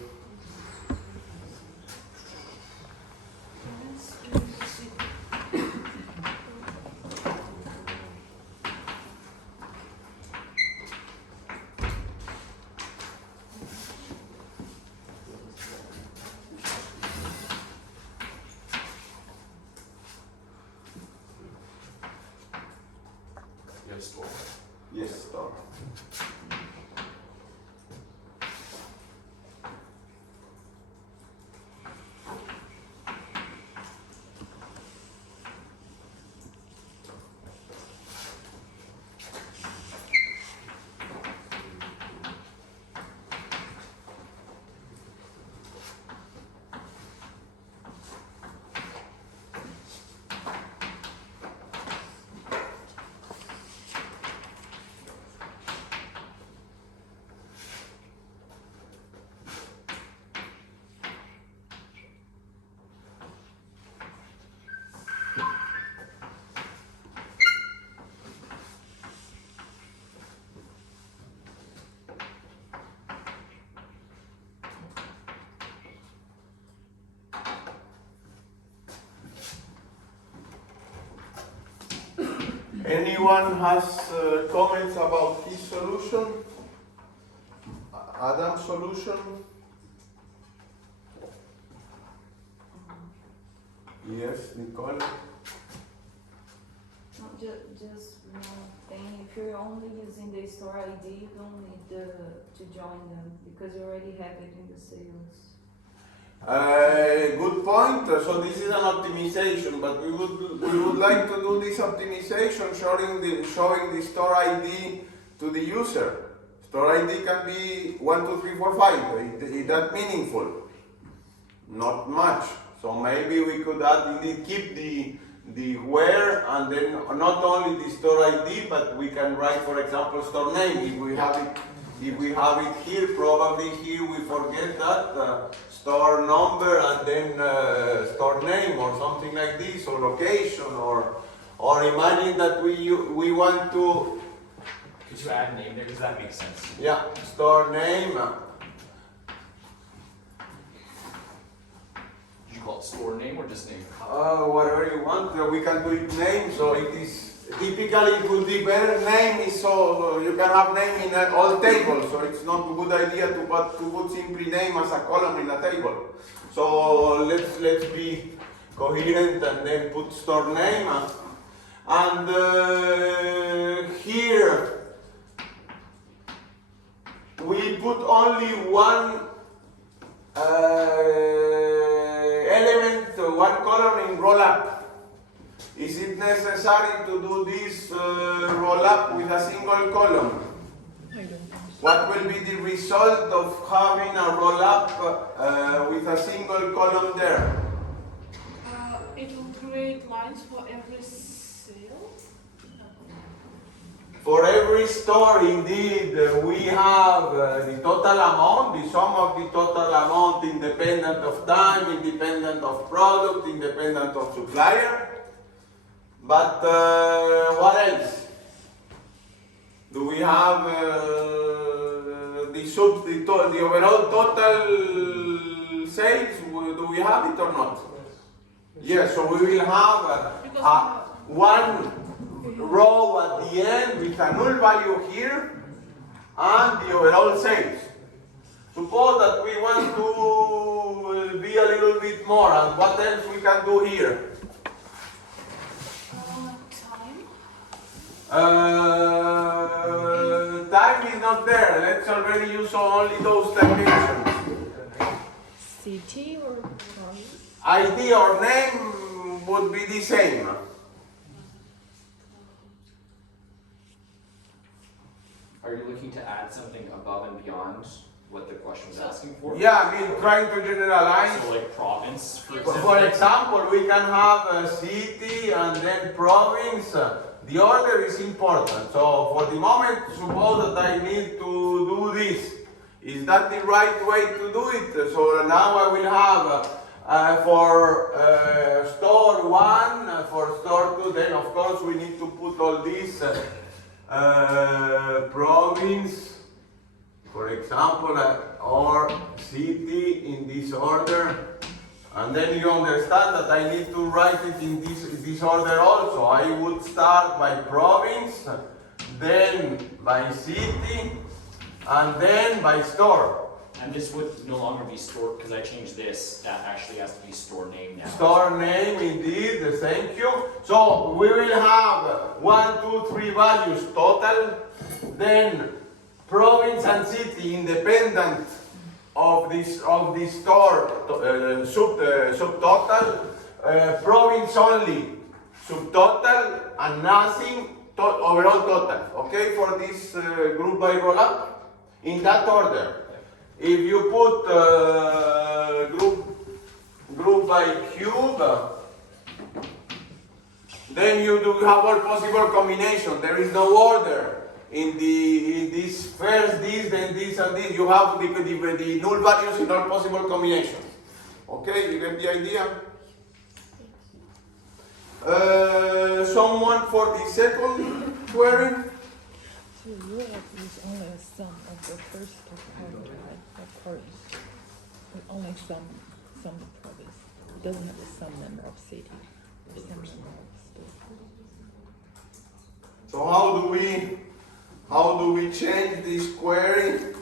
Yes, store. Yes, store. Anyone has comments about his solution? Adam's solution? Yes, Nicole? No, just one thing, if you're only using the store ID, you don't need to join them, because you already have it in the sales. Good point. So this is an optimization, but we would like to do this optimization showing the store ID to the user. Store ID can be 1, 2, 3, 4, 5. Is that meaningful? Not much. So maybe we could keep the where, and then not only the store ID, but we can write, for example, store name. If we have it here, probably here we forget that store number and then store name or something like this, or location, or imagine that we want to. Could you add name there? Does that make sense? Yeah, store name. Did you call it store name or just name? Whatever you want, we can do it name. So it is typically it would be better name is so you can have name in all tables. So it's not a good idea to put simply name as a column in a table. So let's be coherent and then put store name. And here we put only one element, one column in roll up. Is it necessary to do this roll up with a single column? I don't think so. What will be the result of having a roll up with a single column there? It will create lines for every sale. For every store, indeed, we have the total amount, the sum of the total amount independent of time, independent of product, independent of supplier. But what else? Do we have the overall total sales? Do we have it or not? Yes, so we will have one row at the end with a null value here and the overall sales. Suppose that we want to be a little bit more, and what else we can do here? Time is not there. Let's already use only those dimensions. City or province? ID or name would be the same. Are you looking to add something above and beyond what the question was asking for. Yeah, I mean, trying to generalize. So like province, for example. For example, we can have a city and then province. The order is important. So for the moment, suppose that I need to do this. Is that the right way to do it? So now I will have for store 1, for store 2, then of course we need to put all this province, for example, or city in this order. And then you understand that I need to write it in this order also. I would start by province, then by city, and then by store. And this would no longer be store, because I changed this, that actually has to be store name now. Store name, indeed, thank you. So we will have 1, 2, 3 values total, then province and city independent of this store subtotal, province only subtotal, and nothing overall total. Okay, for this group by roll up in that order. If you put group by cube, then you do have all possible combination. There is no order. In this first this, then this and this, you have the null values in all possible combinations. Okay, you get the idea? Someone for the second query? So roll up is only a sum of the first part, right? Of course. It only sum the province. It doesn't have the sum number of city. Or sum number of state. So how do we change this query,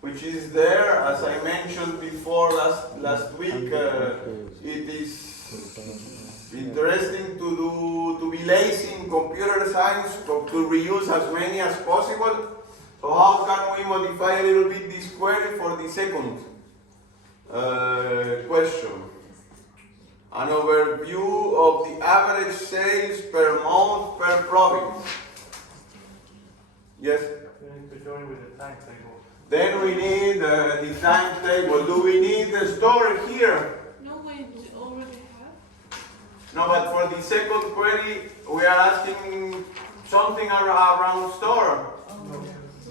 which is there? As I mentioned before last week, it is interesting to be lazy in computer science, to reuse as many as possible. So how can we modify a little bit this query for the second question? An overview of the average sales per month per province. Yes? You need to join with the timetable. Then we need the timetable. Do we need the store here? No, we already have. No, but for the second query, we are asking something around store.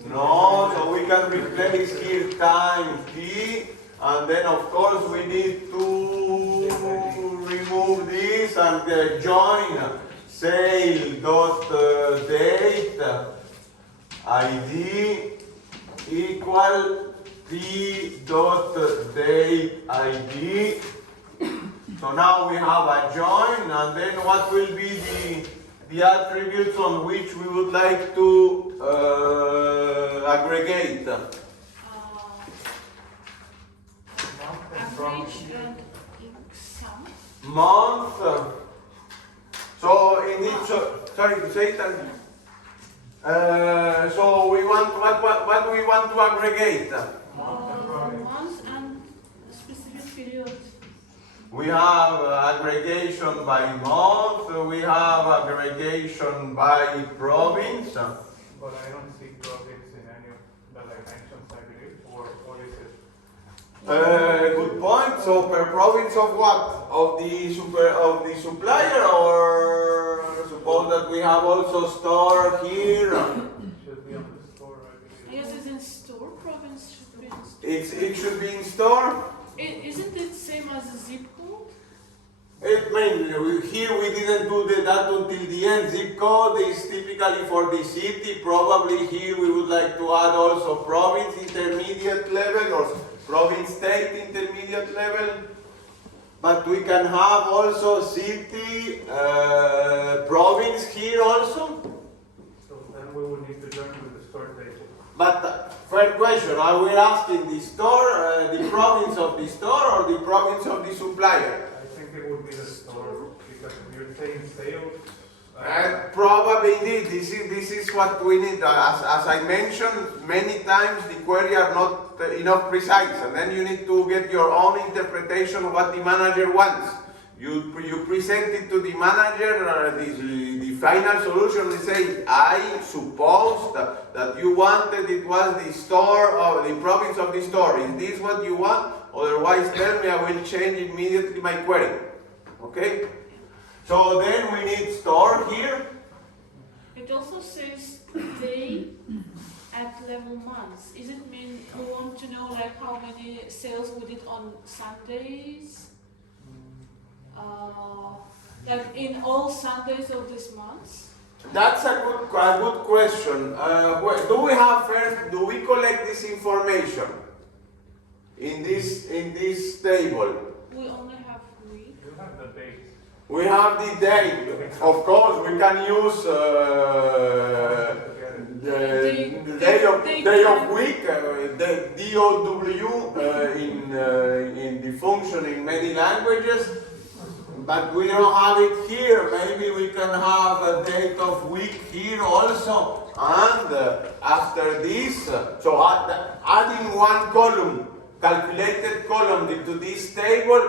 No, so we can replace here time t, and then of course we need to remove this and join sale dot date ID equal t dot date ID. So now we have a join, and then what will be the attributes on which we would like to aggregate? Average and sum. Month. So in each, sorry to say that. So we want what do we want to aggregate? Month and specific period. We have aggregation by month. We have aggregation by province. But I don't see province in any of the dimensions, I believe, or is it? Good point. So per province of what? Of the supplier, or suppose that we have also store here. Should be on the store, I believe. Yes, it's in store. Province should be in store. It should be in store. Isn't it same as a zip code? It means here we didn't do that until the end. Zip code is typically for the city. Probably here we would like to add also province intermediate level or province state intermediate level. But we can have also city, province here also. So then we would need to join with the store table. But first question, are we asking the store, the province of the store, or the province of the supplier? I think it would be the store, because if you're saying sales. Probably indeed, this is what we need. As I mentioned many times, the query are not enough precise, and then you need to get your own interpretation of what the manager wants. You present it to the manager, the final solution is say, I suppose that you wanted it was the store or the province of the store. Is this what you want? Otherwise tell me, I will change immediately my query. Okay? So then we need store here. It also says day at level months. Is it mean we want to know like how many sales we did on Sundays? Like in all Sundays of this month? That's a good question. Do we have first? Do we collect this information in this table? We only have week. You have the date. We have the date. Of course, we can use the day of week, the DOW in the function in many languages. But we don't have it here. Maybe we can have a date of week here also. And after this, so adding one column, calculated column into this table,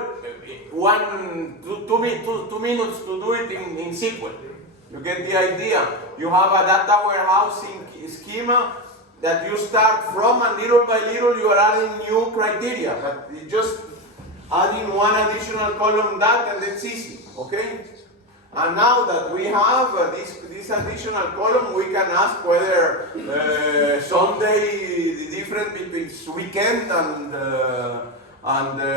2 minutes to do it in SQL. You get the idea. You have a data warehousing schema that you start from, and little by little you are adding new criteria. But you just adding one additional column that, and it's easy, okay? And now that we have this additional column, we can ask whether Sunday, the difference between weekend and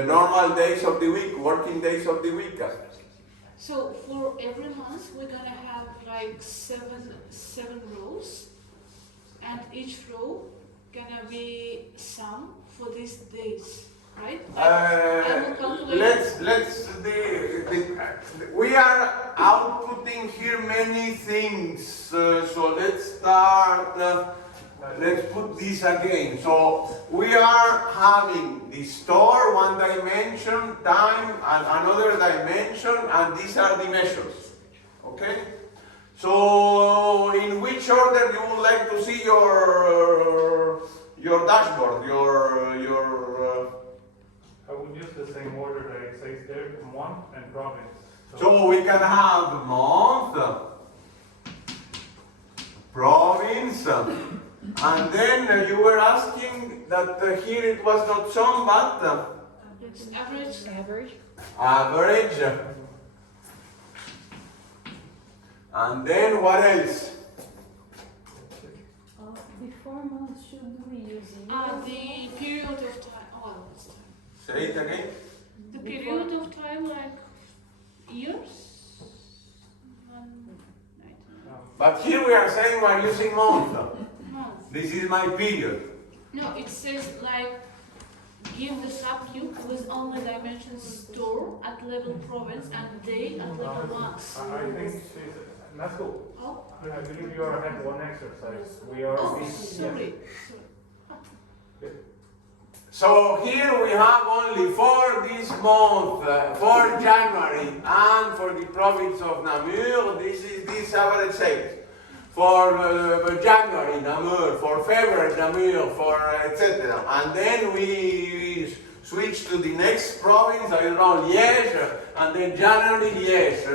normal days of the week, working days of the week. So for every month we're gonna have like seven rows, and each row gonna be sum for these days. Right? We are outputting here many things, so let's start, let's put this again. So we are having the store, one dimension, time, and another dimension, and these are the measures, okay? So in which order you would like to see your dashboard, I would use the same order that it says there, month and province. So we can have month, province, and then you were asking that here it was not sum but average. Average. And then what else? Before month, should we use The period of time. Oh, it's time. Say it again. The period of time, like years? But here we are saying we are using month. Month. This is my period. No, it says like give the subcube with only dimensions store at level province and day at level month. I think that's cool. Oh, I believe you are at one exercise. We are. sorry. So here we have only for this month, for January, and for the province of Namur, this is this average sales. For January, Namur, for February, Namur, for etc. And then we switch to the next province, I don't know, Liège, and then January, Liège,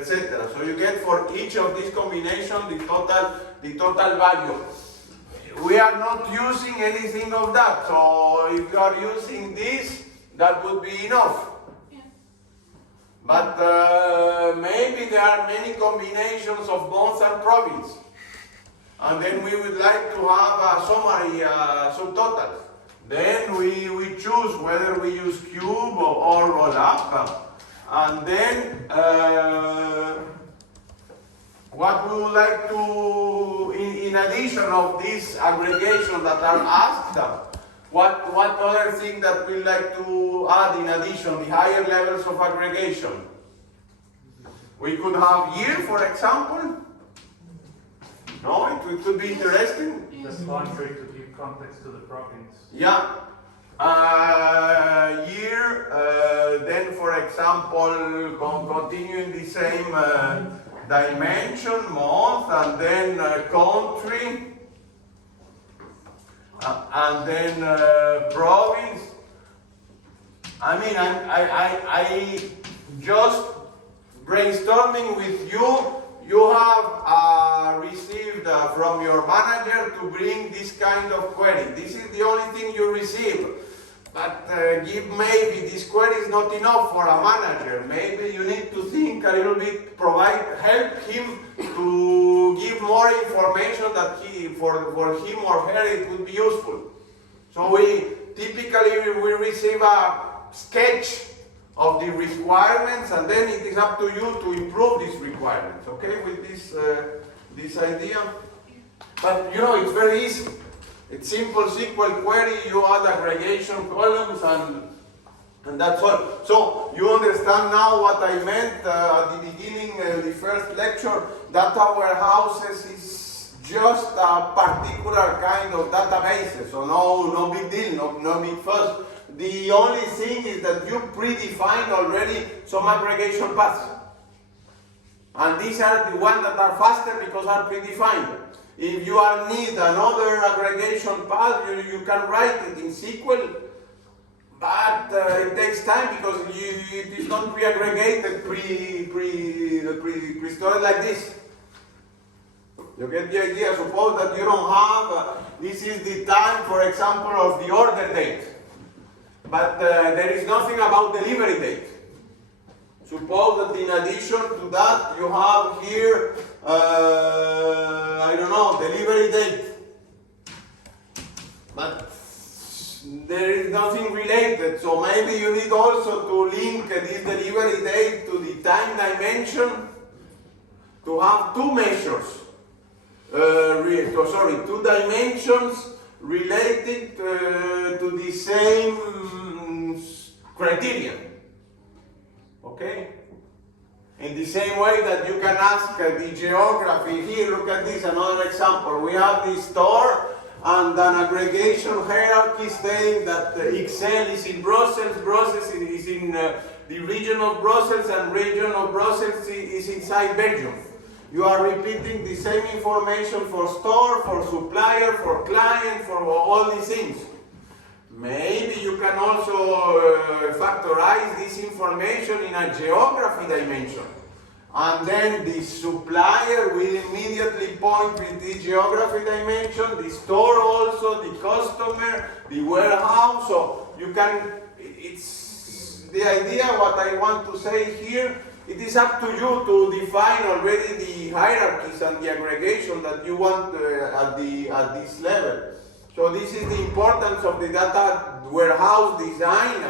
etc. So you get for each of these combinations the total value. We are not using anything of that, so if you are using this, that would be enough. Yeah. But maybe there are many combinations of months and province. And then we would like to have a summary subtotal. Then we choose whether we use cube or roll up. And then what we would like to, in addition of these aggregations that are asked, what other thing that we like to add in addition, the higher levels of aggregation? We could have year, for example. No, it could be interesting. The country to give context to the province. Yeah. Year, then for example, continuing the same dimension, month, and then country, and then province. I mean, I just brainstorming with you. You have manager to bring this kind of query. This is the only thing you receive. But maybe this query is not enough for a manager. Maybe you need to think a little bit, help him to give more information that for him or her it would be useful. So we receive a sketch of the requirements, and then it is up to you to improve these requirements. Okay, with this idea. But it's very easy. It's simple SQL query, you add aggregation columns, and that's all. So you understand now what I meant at the beginning, the first lecture. Data warehouses is just a particular kind of databases, so no big deal, no big fuss. The only thing is that you predefined already some aggregation paths. And these are the ones that are faster because are predefined. If you need another aggregation path, you can write it in SQL, but it takes time because it is not pre-aggregated, pre-stored like this. You get the idea? Suppose that you don't have, this is the time, for example, of the order date, but there is nothing about delivery date. Suppose that in addition to that, you have here, I don't know, delivery date. But there is nothing related, so maybe you need also to link this delivery date to the time dimension to have two measures, two dimensions related to the same criterion. Okay? In the same way that you can ask the geography, here look at this, another example. We have the store and an aggregation hierarchy saying that Excel is in Brussels, Brussels is in the region of Brussels, and region of Brussels is inside Belgium. You are repeating the same information for store, for supplier, for client, for all these things. Maybe you can also factorize this information in a geography dimension. And then the supplier will immediately point with the geography dimension, the store also, the customer, the warehouse. So you can, it's the idea, what I want to say here, it is up to you to define already the hierarchies and the aggregation that you want at this level. So this is the importance of the data warehouse design.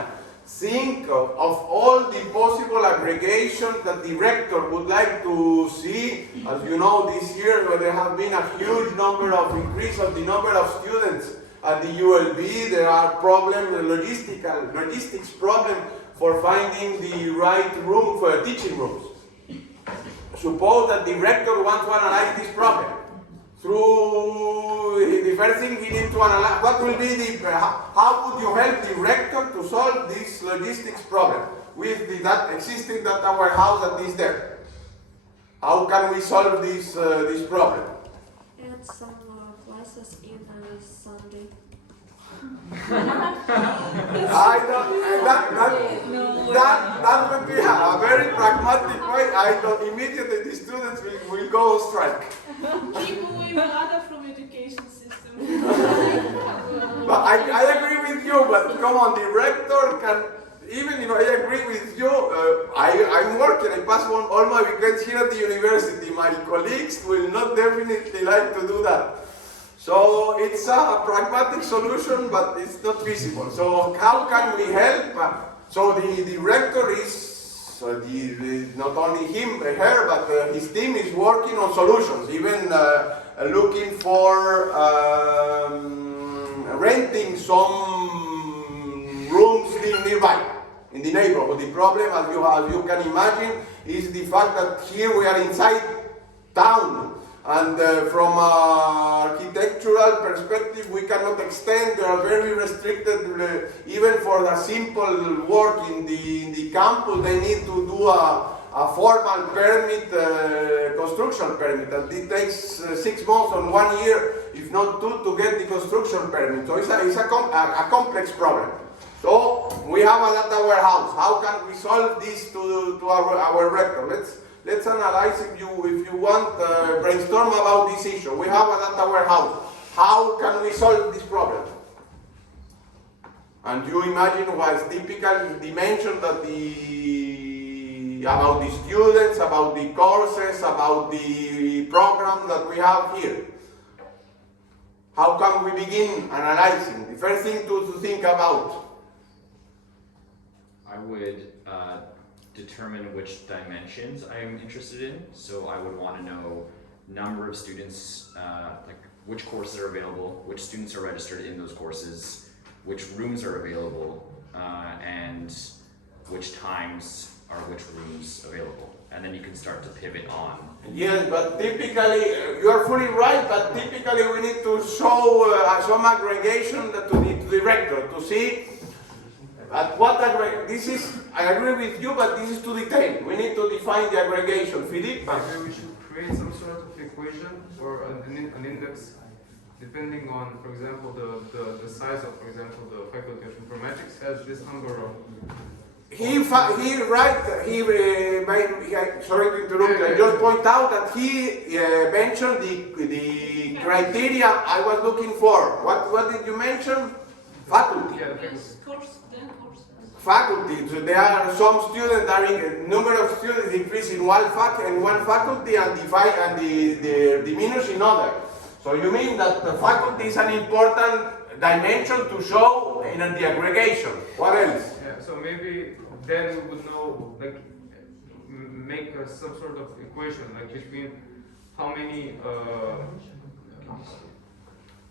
Think of all the possible aggregations that the rector would like to see. As you know, this year there have been a huge increase of the number of students at the ULB. There are logistics problem for finding the right room for teaching rooms. Suppose that the rector wants to analyze this problem. Through the first thing he needs to analyze, what will be how would you help the rector to solve this logistics problem with the existing data warehouse that is there? How can we solve this problem? Add some classes in Sunday. That would be a very pragmatic way. Immediately the students will go on strike. Keep moving data from education system. But I agree with you, but come on, the rector can, even if I agree with you, I'm working, I pass all my weekends here at the university. My colleagues will not definitely like to do that. So it's a pragmatic solution, but it's not feasible. So how can we help? So the rector is, not only him, her, but his team is working on solutions, even looking for renting some rooms nearby in the neighborhood. The problem, as you can imagine, is the fact that here we are inside town. And from an architectural perspective, we cannot extend. They are very restricted. Even for the simple work in the campus, they need to do a formal permit, construction permit. And it takes 6 months or 1 year, if not 2, to get the construction permit. So it's a complex problem. So we have a data warehouse. How can we solve this to our rector? let's analyze if you want, brainstorm about this issue. We have a data warehouse. How can we solve this problem? And you imagine what's typical dimension that about the students, about the courses, about the program that we have here. How can we begin analyzing? The first thing to think about. I would determine which dimensions I am interested in. So I would want to know number of students, like which courses are available, which students are registered in those courses, which rooms are available, and which times are which rooms available. And then you can start to pivot on. Yes, but typically, you are fully right, but typically we need to show some aggregation to the director to see at what this is, I agree with you, but this is too detailed. We need to define the aggregation. Philippe? Maybe we should create some sort of equation or an index depending on, for example, the size of, for example, the faculty of informatics has this number of. Sorry to interrupt, I just point out that he mentioned the criteria I was looking for. What did you mention? Faculty. Yeah, Course. Faculty. So there are some students number of students increase in one faculty and diminish in other. So you mean that the faculty is an important dimension to show in the aggregation. What else? Yeah, so maybe then we would know, like, make some sort of equation, like between how many,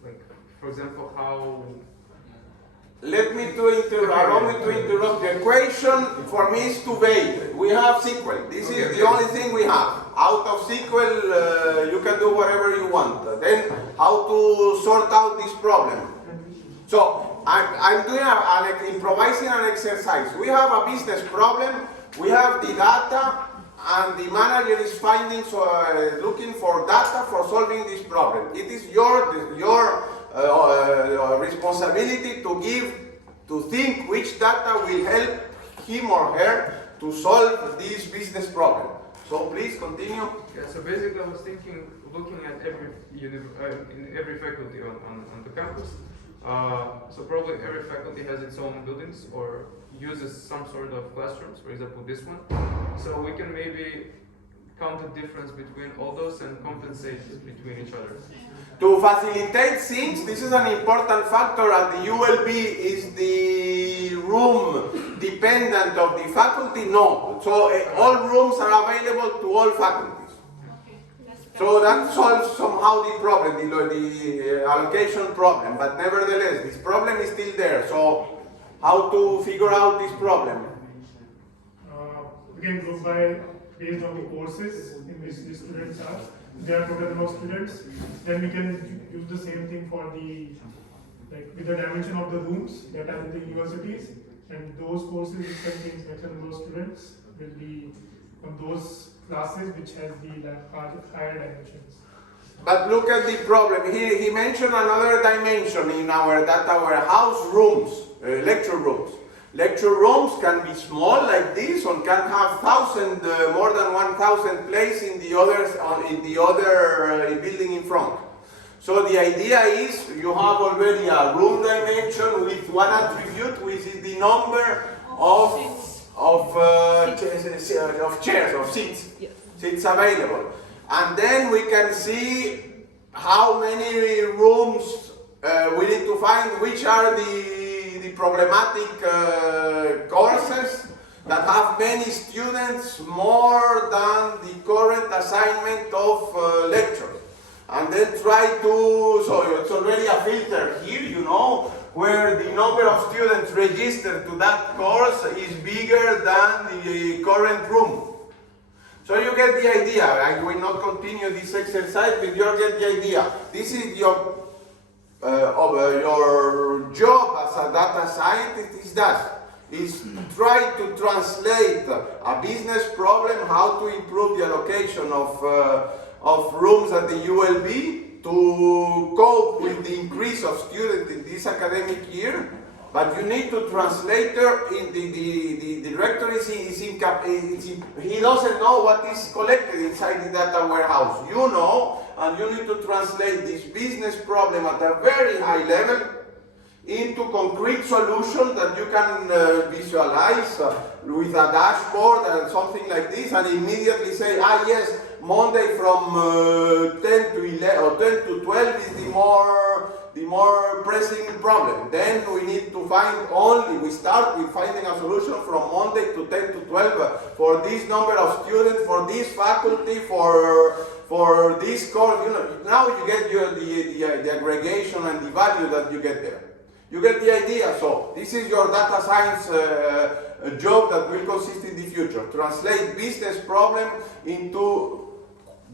like, for example, how. Let me allow me to interrupt. The equation for me is too vague. We have SQL. This is the only thing we have. Out of SQL, you can do whatever you want. Then, how to sort out this problem? So, I'm doing improvising an exercise. We have a business problem. We have the data, and the manager is looking for data for solving this problem. It is your responsibility to think which data will help him or her to solve this business problem. So please continue. Yeah, so basically I was looking at every faculty on the campus. So probably every faculty has its own buildings or uses some sort of classrooms, for example this one. So we can maybe count the difference between all those and compensate between each other. To facilitate things, this is an important factor at the ULB. Is the room dependent of the faculty? No. So all rooms are available to all faculties. So that solves somehow the problem, the allocation problem. But nevertheless, this problem is still there. So how to figure out this problem? We can go by based on the courses in which the students are. There are total number of students. Then we can use the same thing for with the dimension of the rooms that are in the universities, and those courses which contains maximum number of students will be on those classes which has the higher dimensions. But look at the problem. He mentioned another dimension in our data warehouse: rooms, lecture rooms. Lecture rooms can be small like this, or can have more than 1,000 places in the other building in front. So the idea is you have already a room dimension with one attribute, which is the number of seats available, and then we can see how many rooms we need to find, which are the problematic courses that have many students, more than the current assignment of lectures. And then so it's already a filter here, where the number of students registered to that course is bigger than the current room. So you get the idea. I will not continue this exercise, but you get the idea. This is your job as a data scientist is try to translate a business problem, how to improve the allocation of rooms at the ULB to cope with the increase of students in this academic year, But you need to translator in the director he doesn't know what is collected inside the data warehouse. You know, and you need to translate this business problem at a very high level into concrete solution that you can visualize with a dashboard and something like this, and immediately say, yes, Monday from 10 to 11 or 10 to 12 is the more pressing problem. Then we need to we start with finding a solution from Monday to 10 to 12 for this number of students, for this faculty, for this course. Now you get the aggregation and the value that you get there. You get the idea. So this is your data science job that will consist in the future. Translate business problem into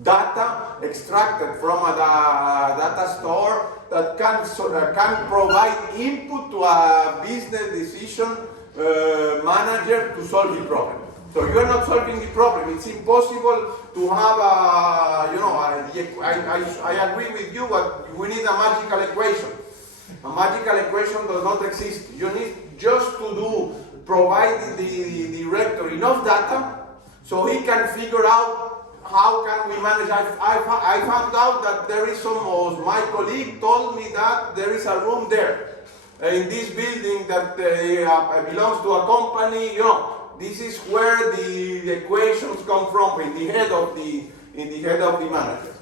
data extracted from a data store that can provide input to a business decision manager to solve the problem. So you are not solving the problem. It's impossible to have I agree with you, but we need a magical equation. A magical equation does not exist. You need just to provide the director enough data so he can figure out how can we manage. I found out that there is my colleague told me that there is a room there in this building that belongs to a company. This is where the equations come from in the head of the manager.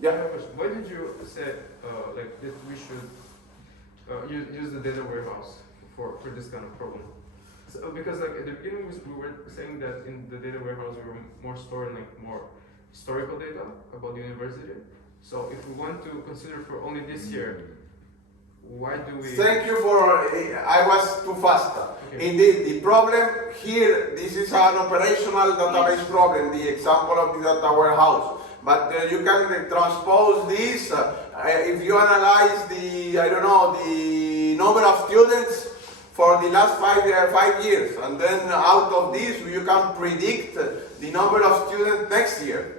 Yeah. Why did you say that we should use the data warehouse for this kind of problem? So, because at the beginning we were saying that in the data warehouse we were more storing more historical data about the university. So if we want to consider for only this year, why do we? Thank you I was too fast. Okay. Indeed, the problem here, this is an operational database problem, the example of the data warehouse. But you can transpose this if you analyze the number of students for the last 5 years, and then out of this you can predict the number of students next year.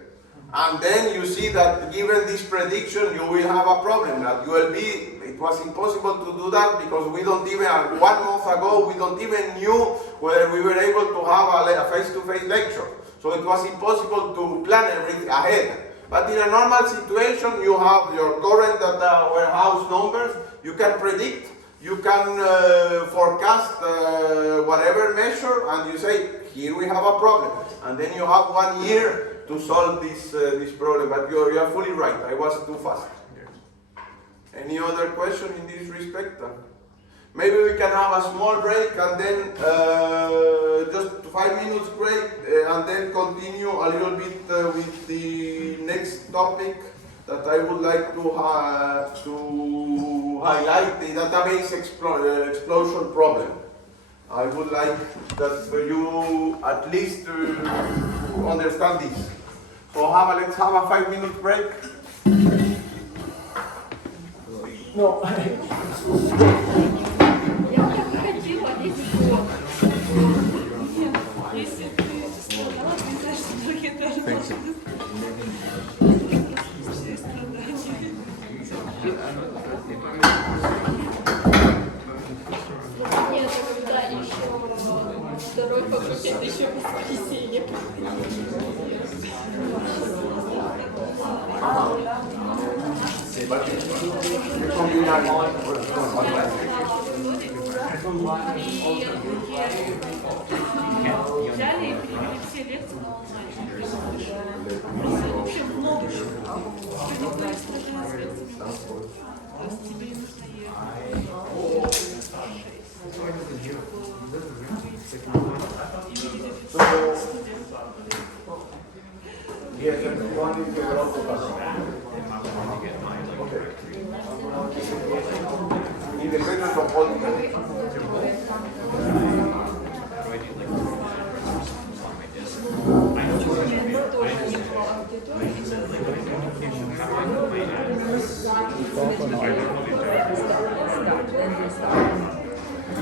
And then you see that given this prediction, you will have a problem. That it was impossible to do that because we don't even, 1 month ago, we don't even knew whether we were able to have a face-to-face lecture. So it was impossible to plan everything ahead. But in a normal situation, you have your current data warehouse numbers, you can predict, you can forecast whatever measure, and you say, here we have a problem. And then you have 1 year to solve this problem, but you are fully right, I was too fast. Any other question in this respect? Maybe we can have a small break and then just 5 minutes break and then continue a little bit with the next topic that I would like to highlight, the database explosion problem. I would like that for you at least to understand this. So let's have a 5 minute break. No. Второй факультет еще без воскресенья. Взяли и перевели все лекции на онлайн. Вообще много чего. Любая страна с лекциями. То есть тебе не нужно ехать. Yes, everyone is developed. Independent of all